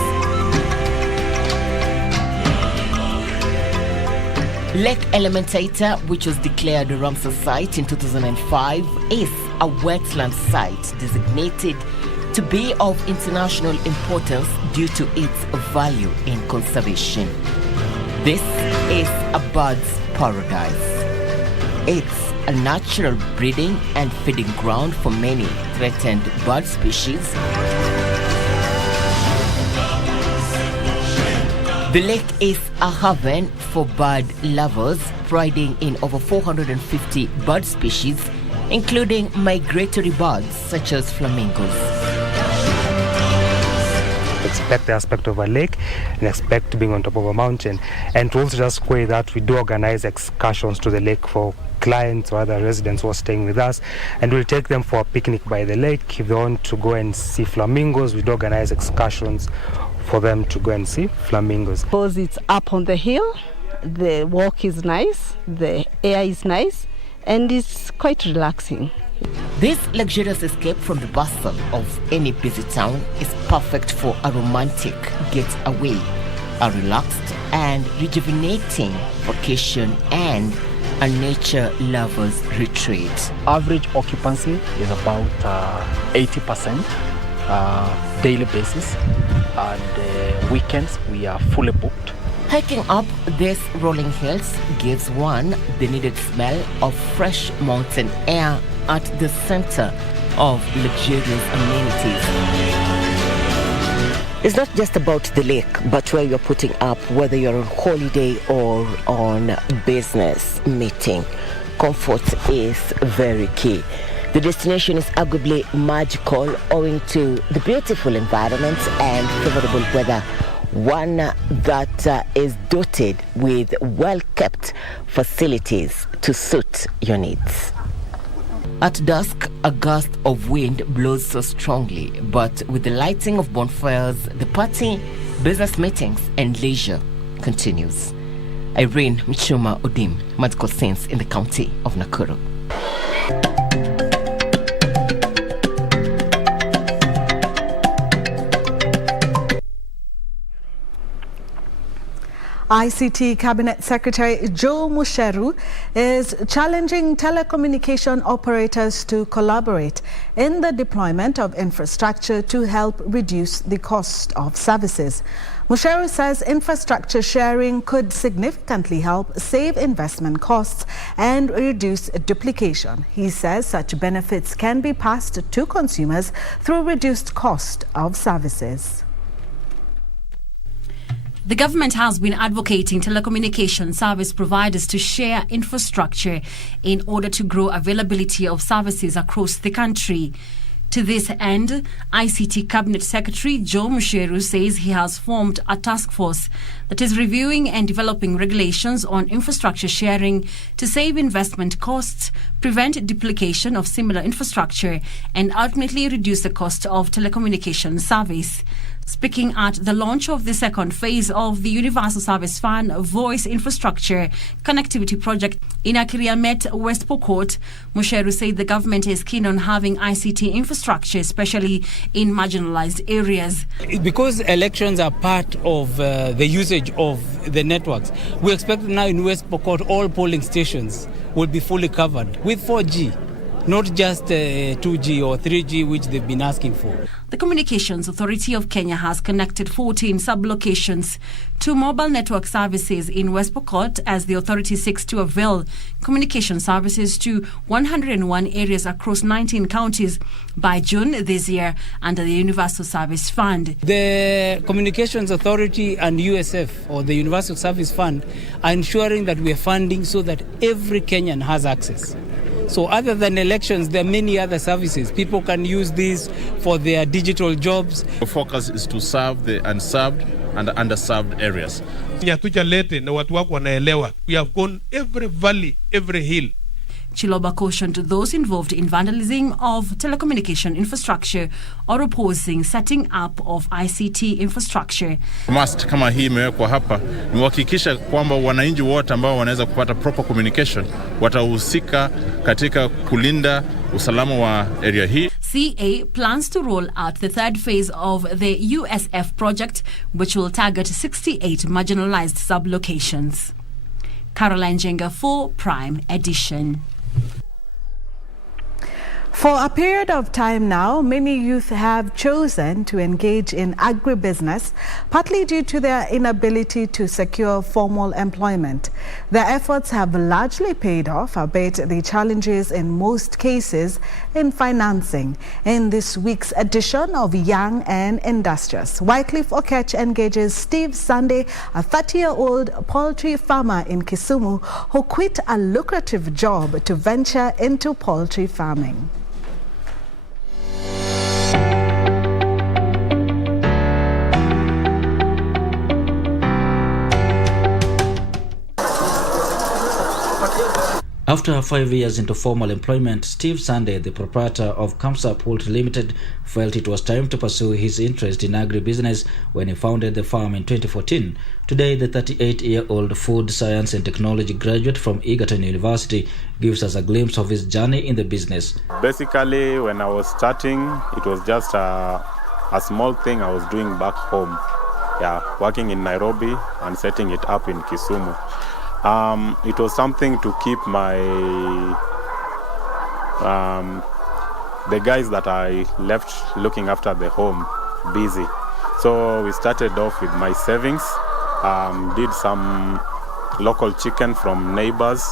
Lake Elementaita, which was declared a Ramsar site in 2005, is a wetland site designated to be of international importance due to its value in conservation. This is a bird's paradise. It's a natural breeding and feeding ground for many threatened bird species. The lake is a haven for bird lovers, priding in over 450 bird species, including migratory birds such as flamingos. Expect the aspect of a lake and expect being on top of a mountain, and to also just say that we do organize excursions to the lake for clients or other residents who are staying with us, and we'll take them for a picnic by the lake. If they want to go and see flamingos, we do organize excursions for them to go and see flamingos. Because it's up on the hill, the walk is nice, the air is nice, and it's quite relaxing. This luxurious escape from the bustle of any busy town is perfect for a romantic getaway, a relaxed and rejuvenating vacation, and a nature lover's retreat. Average occupancy is about 80% daily basis, and weekends we are fully booked. Hiking up these rolling hills gives one the needed smell of fresh mountain air at the center of luxurious amenities. It's not just about the lake, but where you're putting up, whether you're on holiday or on business meeting. Comfort is very key. The destination is arguably magical owing to the beautiful environment and favorable weather, one that is dotted with well-kept facilities to suit your needs. At dusk, a gust of wind blows so strongly, but with the lighting of bonfires, the party, business meetings, and leisure continues. Irene Mchuma Odim, Magical Scenes in the county of Nakuru. ICT Cabinet Secretary Joe Musheru is challenging telecommunication operators to collaborate in the deployment of infrastructure to help reduce the cost of services. Musheru says infrastructure sharing could significantly help save investment costs and reduce duplication. He says such benefits can be passed to consumers through reduced cost of services. The government has been advocating telecommunication service providers to share infrastructure in order to grow availability of services across the country. To this end, ICT Cabinet Secretary Joe Musheru says he has formed a task force that is reviewing and developing regulations on infrastructure sharing to save investment costs, prevent duplication of similar infrastructure, and ultimately reduce the cost of telecommunication service. Speaking at the launch of the second phase of the Universal Service Fund Voice Infrastructure Connectivity Project in Akiriamet, West Pokot, Musheru said the government is keen on having ICT infrastructure, especially in marginalized areas. Because elections are part of the usage of the networks, we expect now in West Pokot all polling stations will be fully covered with 4G. Not just 2G or 3G, which they've been asking for. The Communications Authority of Kenya has connected 14 sub-locations to mobile network services in West Pokot as the authority seeks to avail communication services to 101 areas across 19 counties by June this year under the Universal Service Fund. The Communications Authority and USF, or the Universal Service Fund, are ensuring that we are funding so that every Kenyan has access. So other than elections, there are many other services. People can use these for their digital jobs. The focus is to serve the unserved and underserved areas. We have gone every valley, every hill. Chiloba cautioned those involved in vandalism of telecommunication infrastructure or opposing setting up of ICT infrastructure. Must kama hii imewekwa hapa ni kuhakikisha kwamba wananchi wote ambao wanaweza kupata proper communication watahusika katika kulinda usalama wa area hii. CA plans to roll out the third phase of the USF project, which will target 68 marginalized sub-locations. Caroline Jenga for Prime Edition. For a period of time now, many youth have chosen to engage in agribusiness, partly due to their inability to secure formal employment. Their efforts have largely paid off, albeit the challenges in most cases in financing. In this week's edition of Young and Industrious, Wycliffe Okech engages Steve Sunday, a 30-year-old poultry farmer in Kisumu who quit a lucrative job to venture into poultry farming. After 5 years into formal employment, Steve Sunday, the proprietor of Kasambara Poultry Limited, felt it was time to pursue his interest in agribusiness when he founded the farm in 2014. Today, the 38-year-old food science and technology graduate from Egerton University gives us a glimpse of his journey in the business. Basically, when I was starting, it was just a small thing I was doing back home. Working in Nairobi and setting it up in Kisumu. It was something to keep my the guys that I left looking after the home busy. So we started off with my savings, did some local chicken from neighbors,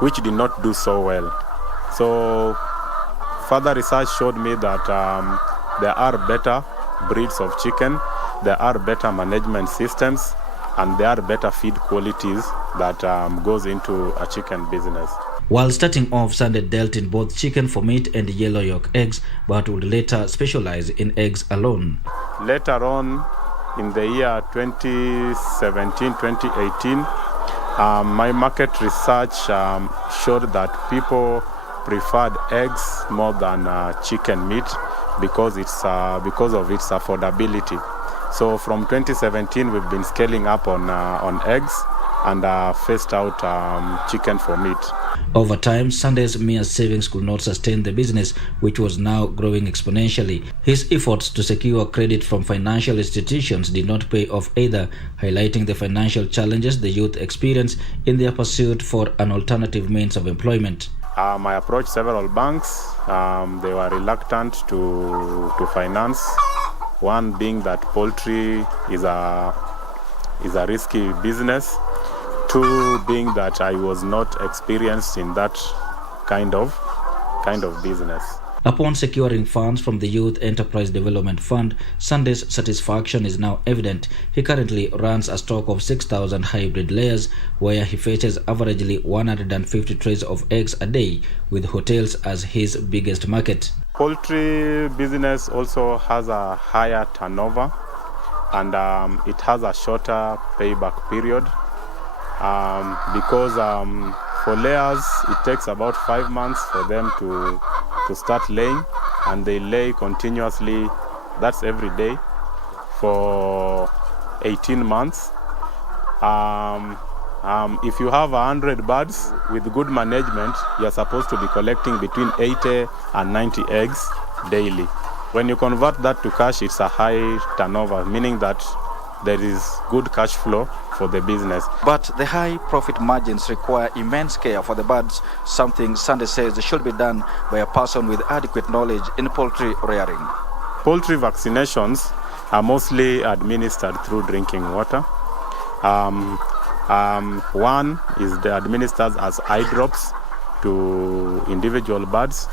which did not do so well. So further research showed me that there are better breeds of chicken, there are better management systems, and there are better feed qualities that goes into a chicken business. While starting off, Sunday dealt in both chicken for meat and yellow yolk eggs, but would later specialize in eggs alone. Later on, in the year 2017-2018, my market research showed that people preferred eggs more than chicken meat because of its affordability. So from 2017, we've been scaling up on eggs and phased out chicken for meat. Over time, Sunday's mere savings could not sustain the business, which was now growing exponentially. His efforts to secure credit from financial institutions did not pay off either, highlighting the financial challenges the youth experience in their pursuit for an alternative means of employment. I approached several banks. They were reluctant to finance. One being that poultry is a risky business. Two being that I was not experienced in that kind of business. Upon securing funds from the Youth Enterprise Development Fund, Sunday's satisfaction is now evident. He currently runs a stock of 6,000 hybrid layers, where he fetches averagely 150 trays of eggs a day, with hotels as his biggest market. Poultry business also has a higher turnover, and it has a shorter payback period because for layers it takes about 5 months for them to start laying, and they lay continuously, that's every day, for 18 months. If you have 100 birds, with good management, you're supposed to be collecting between 80 and 90 eggs daily. When you convert that to cash, it's a high turnover, meaning that there is good cash flow for the business. But the high profit margins require immense care for the birds, something Sunday says should be done by a person with adequate knowledge in poultry rearing. Poultry vaccinations are mostly administered through drinking water. One is administered as eye drops to individual birds,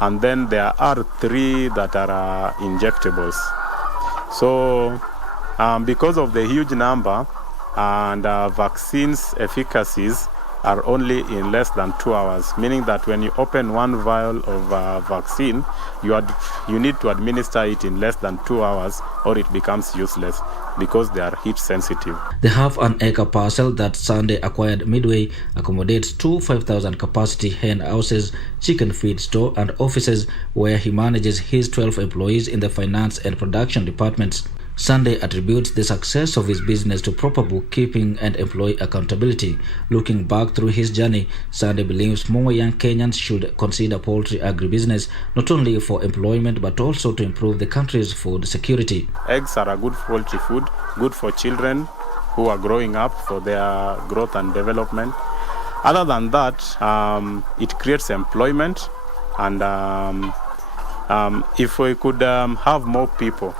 and then there are 3 that are injectables. So because of the huge number, and vaccines efficacies are only in less than 2 hours, meaning that when you open one vial of vaccine, you need to administer it in less than 2 hours, or it becomes useless because they are heat sensitive. The half-an-acre parcel that Sunday acquired midway accommodates 2 5,000 capacity hen houses, chicken feed store and offices, where he manages his 12 employees in the finance and production departments. Sunday attributes the success of his business to proper bookkeeping and employee accountability. Looking back through his journey, Sunday believes more young Kenyans should consider poultry agribusiness, not only for employment but also to improve the country's food security. Eggs are a good poultry food, good for children who are growing up for their growth and development. Other than that, it creates employment, and if we could have more people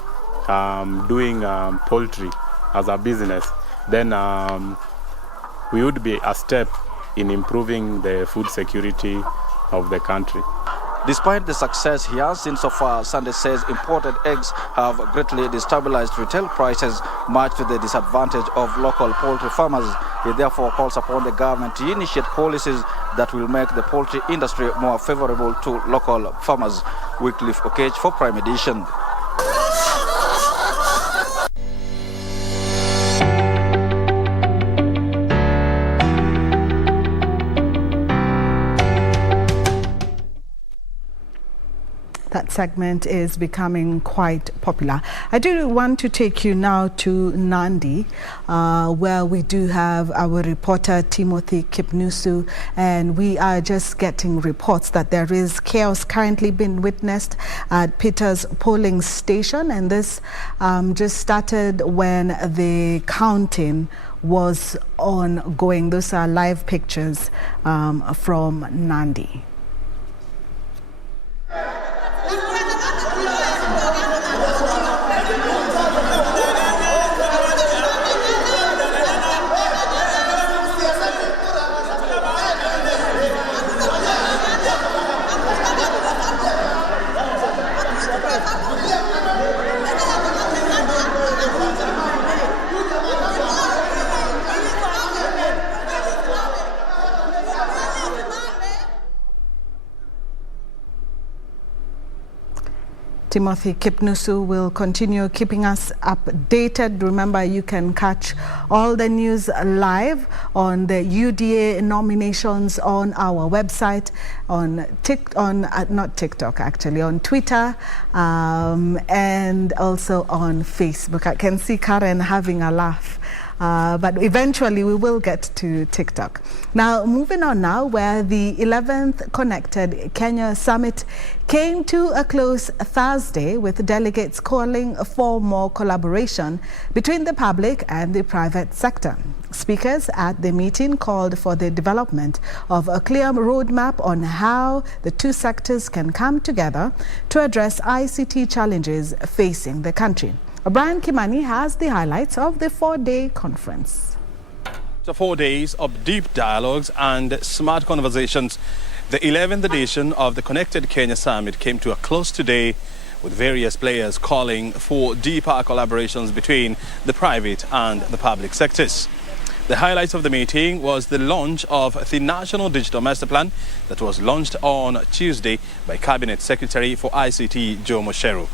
doing poultry as a business, then we would be a step in improving the food security of the country. Despite the success he has seen so far, Sunday says imported eggs have greatly destabilized retail prices, much to the disadvantage of local poultry farmers. He therefore calls upon the government to initiate policies that will make the poultry industry more favorable to local farmers. Wycliffe Okech for Prime Edition. That segment is becoming quite popular. I do want to take you now to Nandi, where we do have our reporter Timothy Kipnusu, and we are just getting reports that there is chaos currently being witnessed at Peter's polling station, and this just started when the counting was ongoing. Those are live pictures from Nandi. Timothy Kipnusu will continue keeping us updated. Remember, you can catch all the news live on the UDA nominations on our website, on not TikTok actually, on Twitter, and also on Facebook. I can see Karen having a laugh. But eventually we will get to TikTok. Now, moving on now, where the 11th Connected Kenya Summit came to a close Thursday, with delegates calling for more collaboration between the public and the private sector. Speakers at the meeting called for the development of a clear roadmap on how the two sectors can come together to address ICT challenges facing the country. Brian Kimani has the highlights of the 4-day conference. After 4 days of deep dialogues and smart conversations, the 11th edition of the Connected Kenya Summit came to a close today, with various players calling for deeper collaborations between the private and the public sectors. The highlights of the meeting was the launch of the National Digital Master Plan that was launched on Tuesday by Cabinet Secretary for ICT, Jomo Sheru.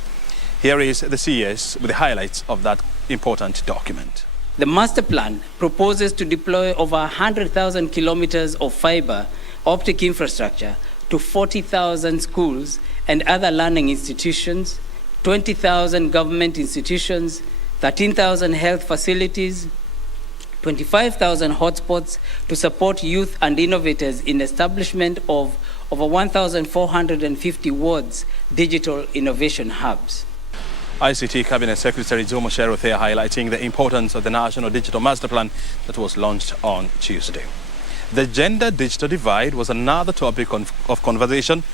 Here is the CS with the highlights of that important document. The master plan proposes to deploy over 100,000 kilometers of fiber optic infrastructure to 40,000 schools and other learning institutions, 20,000 government institutions, 13,000 health facilities, 25,000 hotspots to support youth and innovators in establishment of over 1,450 wards digital innovation hubs. ICT Cabinet Secretary Jomo Sheru there highlighting the importance of the National Digital Master Plan that was launched on Tuesday. The gender digital divide was another topic of conversation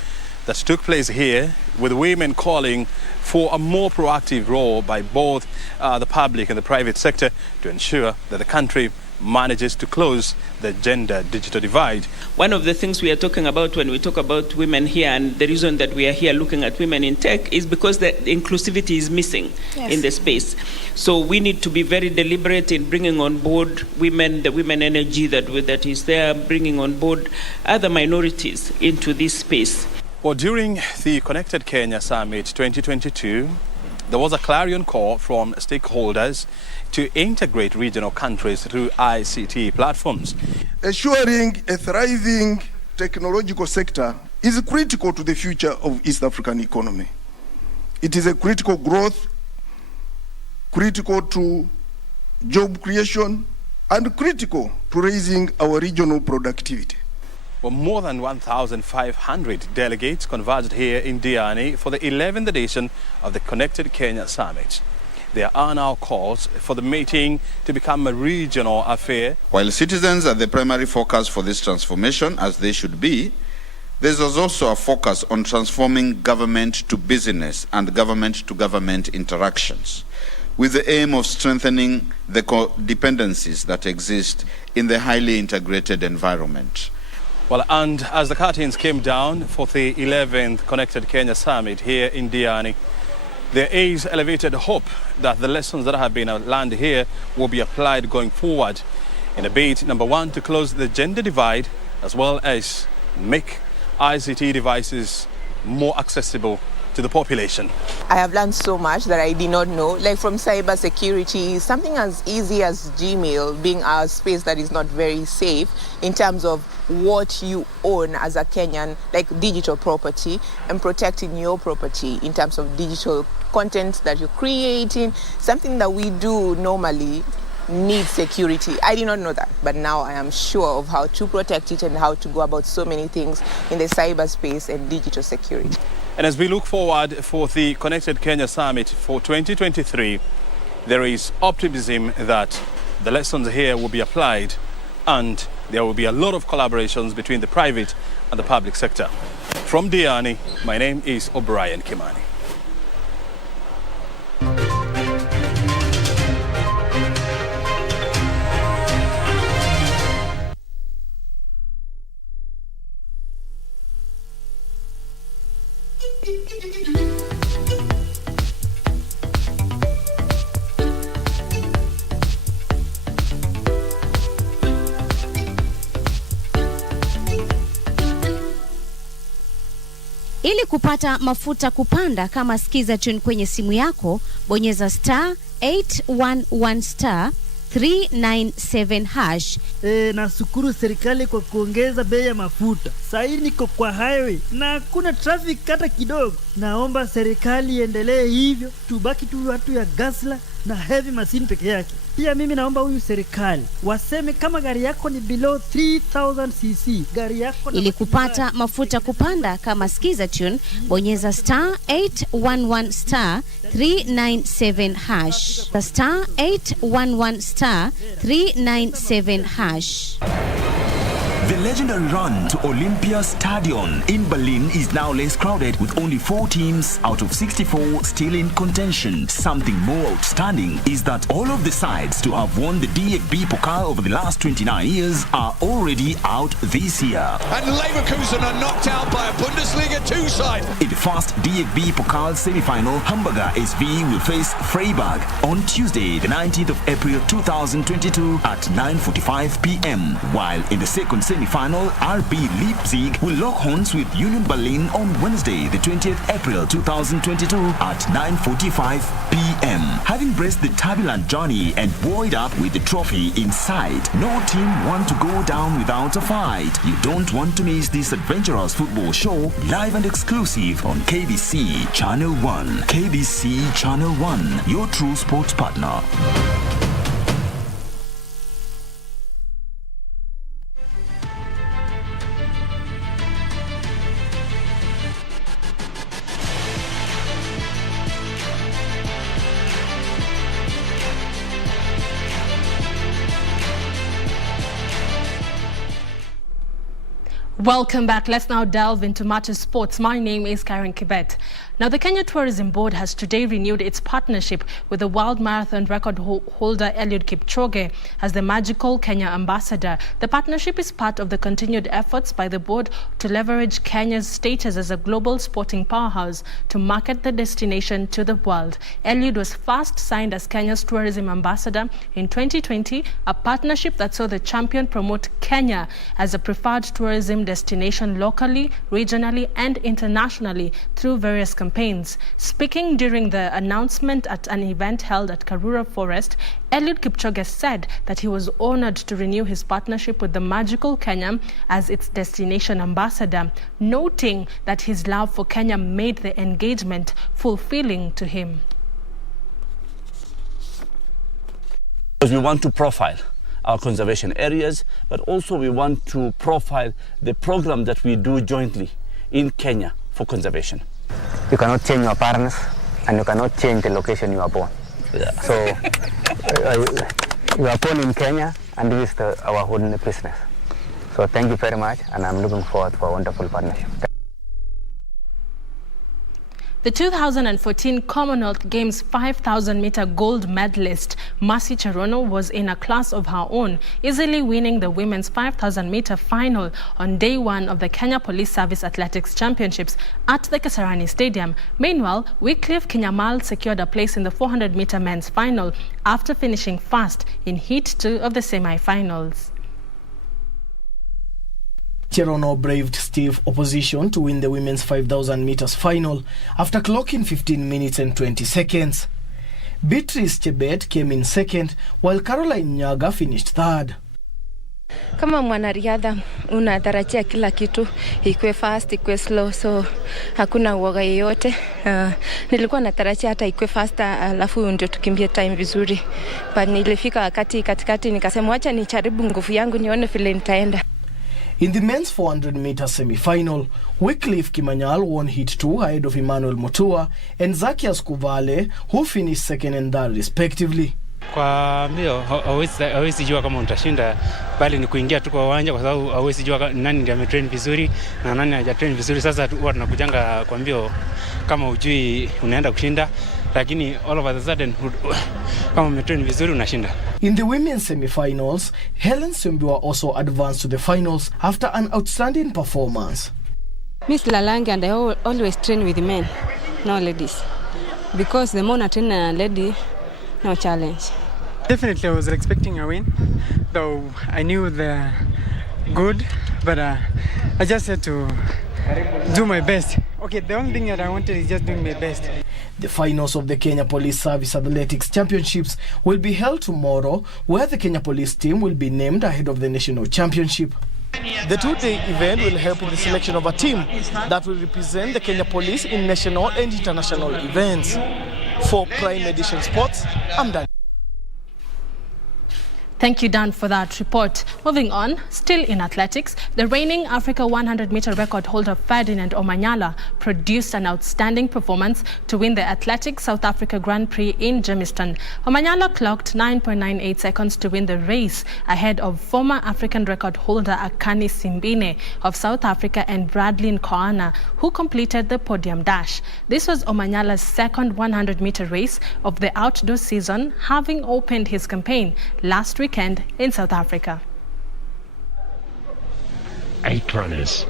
that took place here, with women calling for a more proactive role by both the public and the private sector to ensure that the country manages to close the gender digital divide. One of the things we are talking about when we talk about women here, and the reason that we are here looking at women in tech, is because the inclusivity is missing in the space. So we need to be very deliberate in bringing on board women, the women energy that is there, bringing on board other minorities into this space. Well, during the Connected Kenya Summit 2022, there was a clarion call from stakeholders to integrate regional countries through ICT platforms. Assuring a thriving technological sector is critical to the future of East African economy. It is a critical growth, critical to job creation, and critical to raising our regional productivity. Well, more than 1,500 delegates converged here in Diani for the 11th edition of the Connected Kenya Summit. there are now calls for the meeting to become a regional affair. While citizens are the primary focus for this transformation, as they should be, there is also a focus on transforming government to business and government to government interactions, with the aim of strengthening the codependencies that exist in the highly integrated environment. Well, and as the curtains came down for the 11th Connected Kenya Summit here in Diani, there is elevated hope that the lessons that have been learned here will be applied going forward in a bid, number one, to close the gender divide, as well as make ICT devices more accessible to the population. I have learned so much that I did not know, like from cyber security, something as easy as Gmail being a space that is not very safe in terms of what you own as a Kenyan, like digital property, and protecting your property in terms of digital content that you're creating, something that we do normally need security. I did not know that, but now I am sure of how to protect it and how to go about so many things in the cyberspace and digital security. And as we look forward for the Connected Kenya Summit for 2023, there is optimism that the lessons here will be applied and there will be a lot of collaborations between the private and the public sector. From Diani, my name is O'Brien Kimani. Ili kupata mafuta kupanda kama skiza tune kwenye simu yako, bonyeza *811 397 hash. Nashukuru serikali kwa kuongeza bei ya mafuta. Sasa niko kwa highway na hakuna traffic hata kidogo. Naomba serikali iendelee hivyo, tubaki tu watu ya gasla na heavy machine peke yake. Pia mimi naomba huyu serikali waseme kama gari yako ni below 3000 cc, gari yako. Ili kupata mafuta kupanda kama skiza tune, bonyeza *811 397 hash. *811 397 hash. The legendary run to Olympia Stadion in Berlin is now less crowded, with only 4 teams out of 64 still in contention. Something more outstanding is that all of the sides to have won the DFB Pokal over the last 29 years are already out this year. And Leverkusen are knocked out by a Bundesliga 2 side. In the first DFB Pokal semi-final, Hamburger SV will face Freiburg on Tuesday, the 19th of April 2022 at 9:45 p.m. While in the second semi-final, RB Leipzig will lock horns with Union Berlin on Wednesday, the 20th April 2022 at 9:45 p.m. Having braced the turbulent journey and buoyed up with the trophy in sight, no team want to go down without a fight. You don't want to miss this adventurous football show, live and exclusive on KBC Channel 1. KBC Channel 1, your true sports partner. Welcome back. Let's now delve into matters sports. My name is Karen Kibet. Now, the Kenya Tourism Board has today renewed its partnership with the World Marathon record holder Eliud Kipchoge as the Magical Kenya Ambassador. The partnership is part of the continued efforts by the board to leverage Kenya's status as a global sporting powerhouse to market the destination to the world. Eliud was first signed as Kenya's Tourism Ambassador in 2020, a partnership that saw the champion promote Kenya as a preferred tourism destination locally, regionally, and internationally through various campaigns. Speaking during the announcement at an event held at Karura Forest, Eliud Kipchoge said that he was honored to renew his partnership with the Magical Kenya as its destination ambassador, noting that his love for Kenya made the engagement fulfilling to him. Because we want to profile our conservation areas, but also we want to profile the program that we do jointly in Kenya for conservation. You cannot change your parents and you cannot change the location you are born. Yeah. So we are born in Kenya, and this is our hoarding business. So thank you very much, and I'm looking forward for a wonderful partnership. The 2014 Commonwealth Games 5,000-meter gold medalist Mercy Cherono was in a class of her own, easily winning the women's 5,000-meter final on day one of the Kenya Police Service Athletics Championships at the Kasarani Stadium. Meanwhile, Wycliffe Kinyamal secured a place in the 400-meter men's final after finishing first in Heat 2 of the semi-finals. Cherono braved stiff opposition to win the women's 5,000 meters final after clocking 15 minutes and 20 seconds. Beatrice Chebet came in second, while Caroline Nyaga finished third. Kama mwanariadha unatarajia kila kitu ikuwe fast, ikuwe slow, so hakuna uoga yoyote. Nilikuwa natarajia hata ikuwe faster alafu ndio tukimbie time vizuri. But nilifika wakati katikati nikasema acha nijaribu nguvu yangu nione vile nitaenda. In the men's 400 meters semi-final, Wycliffe Kimanyal won Heat 2 ahead of Emmanuel Mutua and Zakias Kuvale, who finished second and third respectively. Kwa mbio hawezi jua kama utashinda, bali ni kuingia tu kwa uwanja, kwa sababu hawezi jua nani ndiye ametrain vizuri na nani hajatrain vizuri. Sasa huwa tunakujanga kwa mbio kama ujui unaenda kushinda, lakini all of a sudden kama umetrain vizuri unashinda. In the women's semi-finals, Helen Simbiwa also advanced to the finals after an outstanding performance. Miss Lalange, and I always train with men, no ladies, because the more I train a lady, no challenge. Definitely I was expecting a win, though I knew they're good, but I just had to do my best. Okay, the only thing that I wanted is just doing my best. The finals of the Kenya Police Service Athletics Championships will be held tomorrow, where the Kenya Police team will be named ahead of the national championship. The two-day event will help in the selection of a team that will represent the Kenya Police in national and international events. For Prime Edition Sports, I'm Dan. Thank you, Dan, for that report. Moving on, still in athletics, the reigning Africa 100-meter record holder Ferdinand Omanyala produced an outstanding performance to win the Athletics South Africa Grand Prix in Germiston. Omanyala clocked 9.98 seconds to win the race, ahead of former African record holder Akani Simbine of South Africa and Bradley Nkoana, who completed the podium dash. This was Omanyala's second 100-meter race of the outdoor season, having opened his campaign last weekend in South Africa. 8 runners.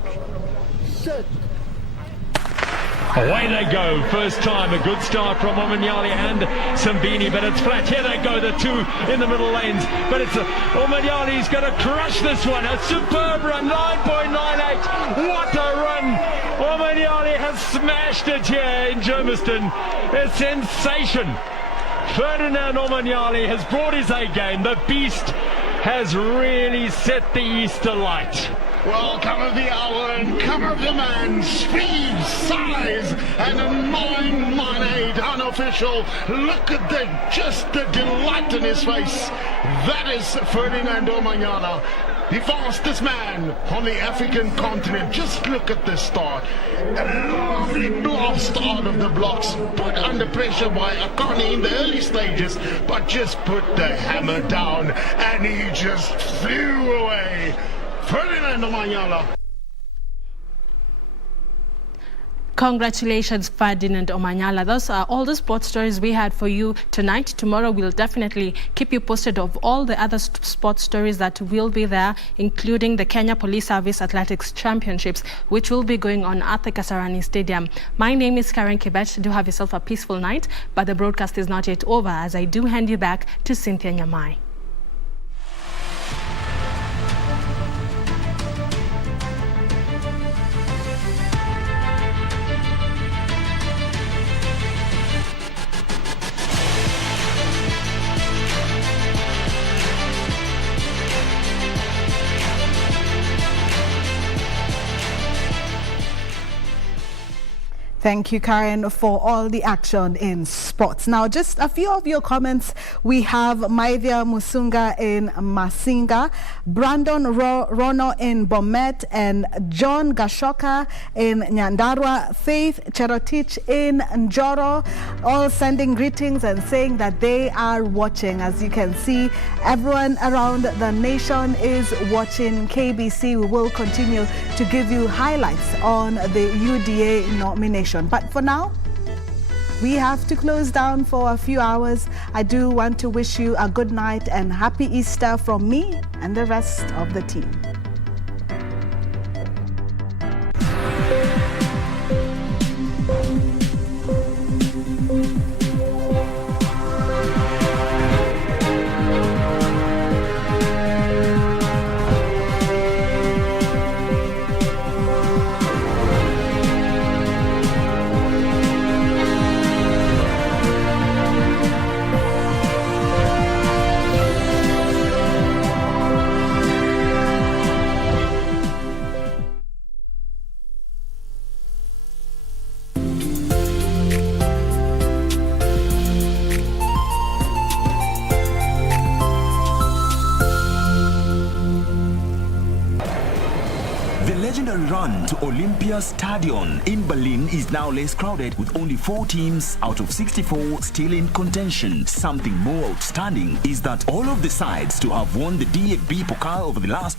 Away they go, first time, a good start from Omanyala and Simbine, but it's flat. Here they go, the two in the middle lanes, but it's Omanyala's going to crush this one. A superb run, 9.98. What a run! Omanyala has smashed it here in Germiston. A sensation. Ferdinand Omanyala has brought his A game. The beast has really set the Easter light. Well, come of the hour and come of the man, speed, size, and a 9.98 unofficial. Look at just the delight in his face. That is Ferdinand Omanyala, the fastest man on the African continent. Just look at this start. A lovely blast out of the blocks, put under pressure by Akani in the early stages, but just put the hammer down, and he just flew away. Ferdinand Omanyala. Congratulations, Ferdinand Omanyala. Those are all the sports stories we had for you tonight. Tomorrow we'll definitely keep you posted of all the other sports stories that will be there, including the Kenya Police Service Athletics Championships, which will be going on at the Kasarani Stadium. My name is Karen Kibet. Do have yourself a peaceful night, but the broadcast is not yet over, as I do hand you back to Cynthia Nyamai. Thank you, Karen, for all the action in sports. Now, just a few of your comments. We have Maithia Musunga in Masinga, Brandon Rono in Bomet, and John Gashoka in Nyandarua, Faith Cherotich in Njoro, all sending greetings and saying that they are watching. As you can see, everyone around the nation is watching KBC. We will continue to give you highlights on the UDA nomination. But for now, we have to close down for a few hours. I do want to wish you a good night and happy Easter from me and the rest of the team. Run to Olympia Stadion in Berlin is now less crowded, with only 4 teams out of 64 still in contention. Something more outstanding is that all of the sides to have won the DFB Pokal over the last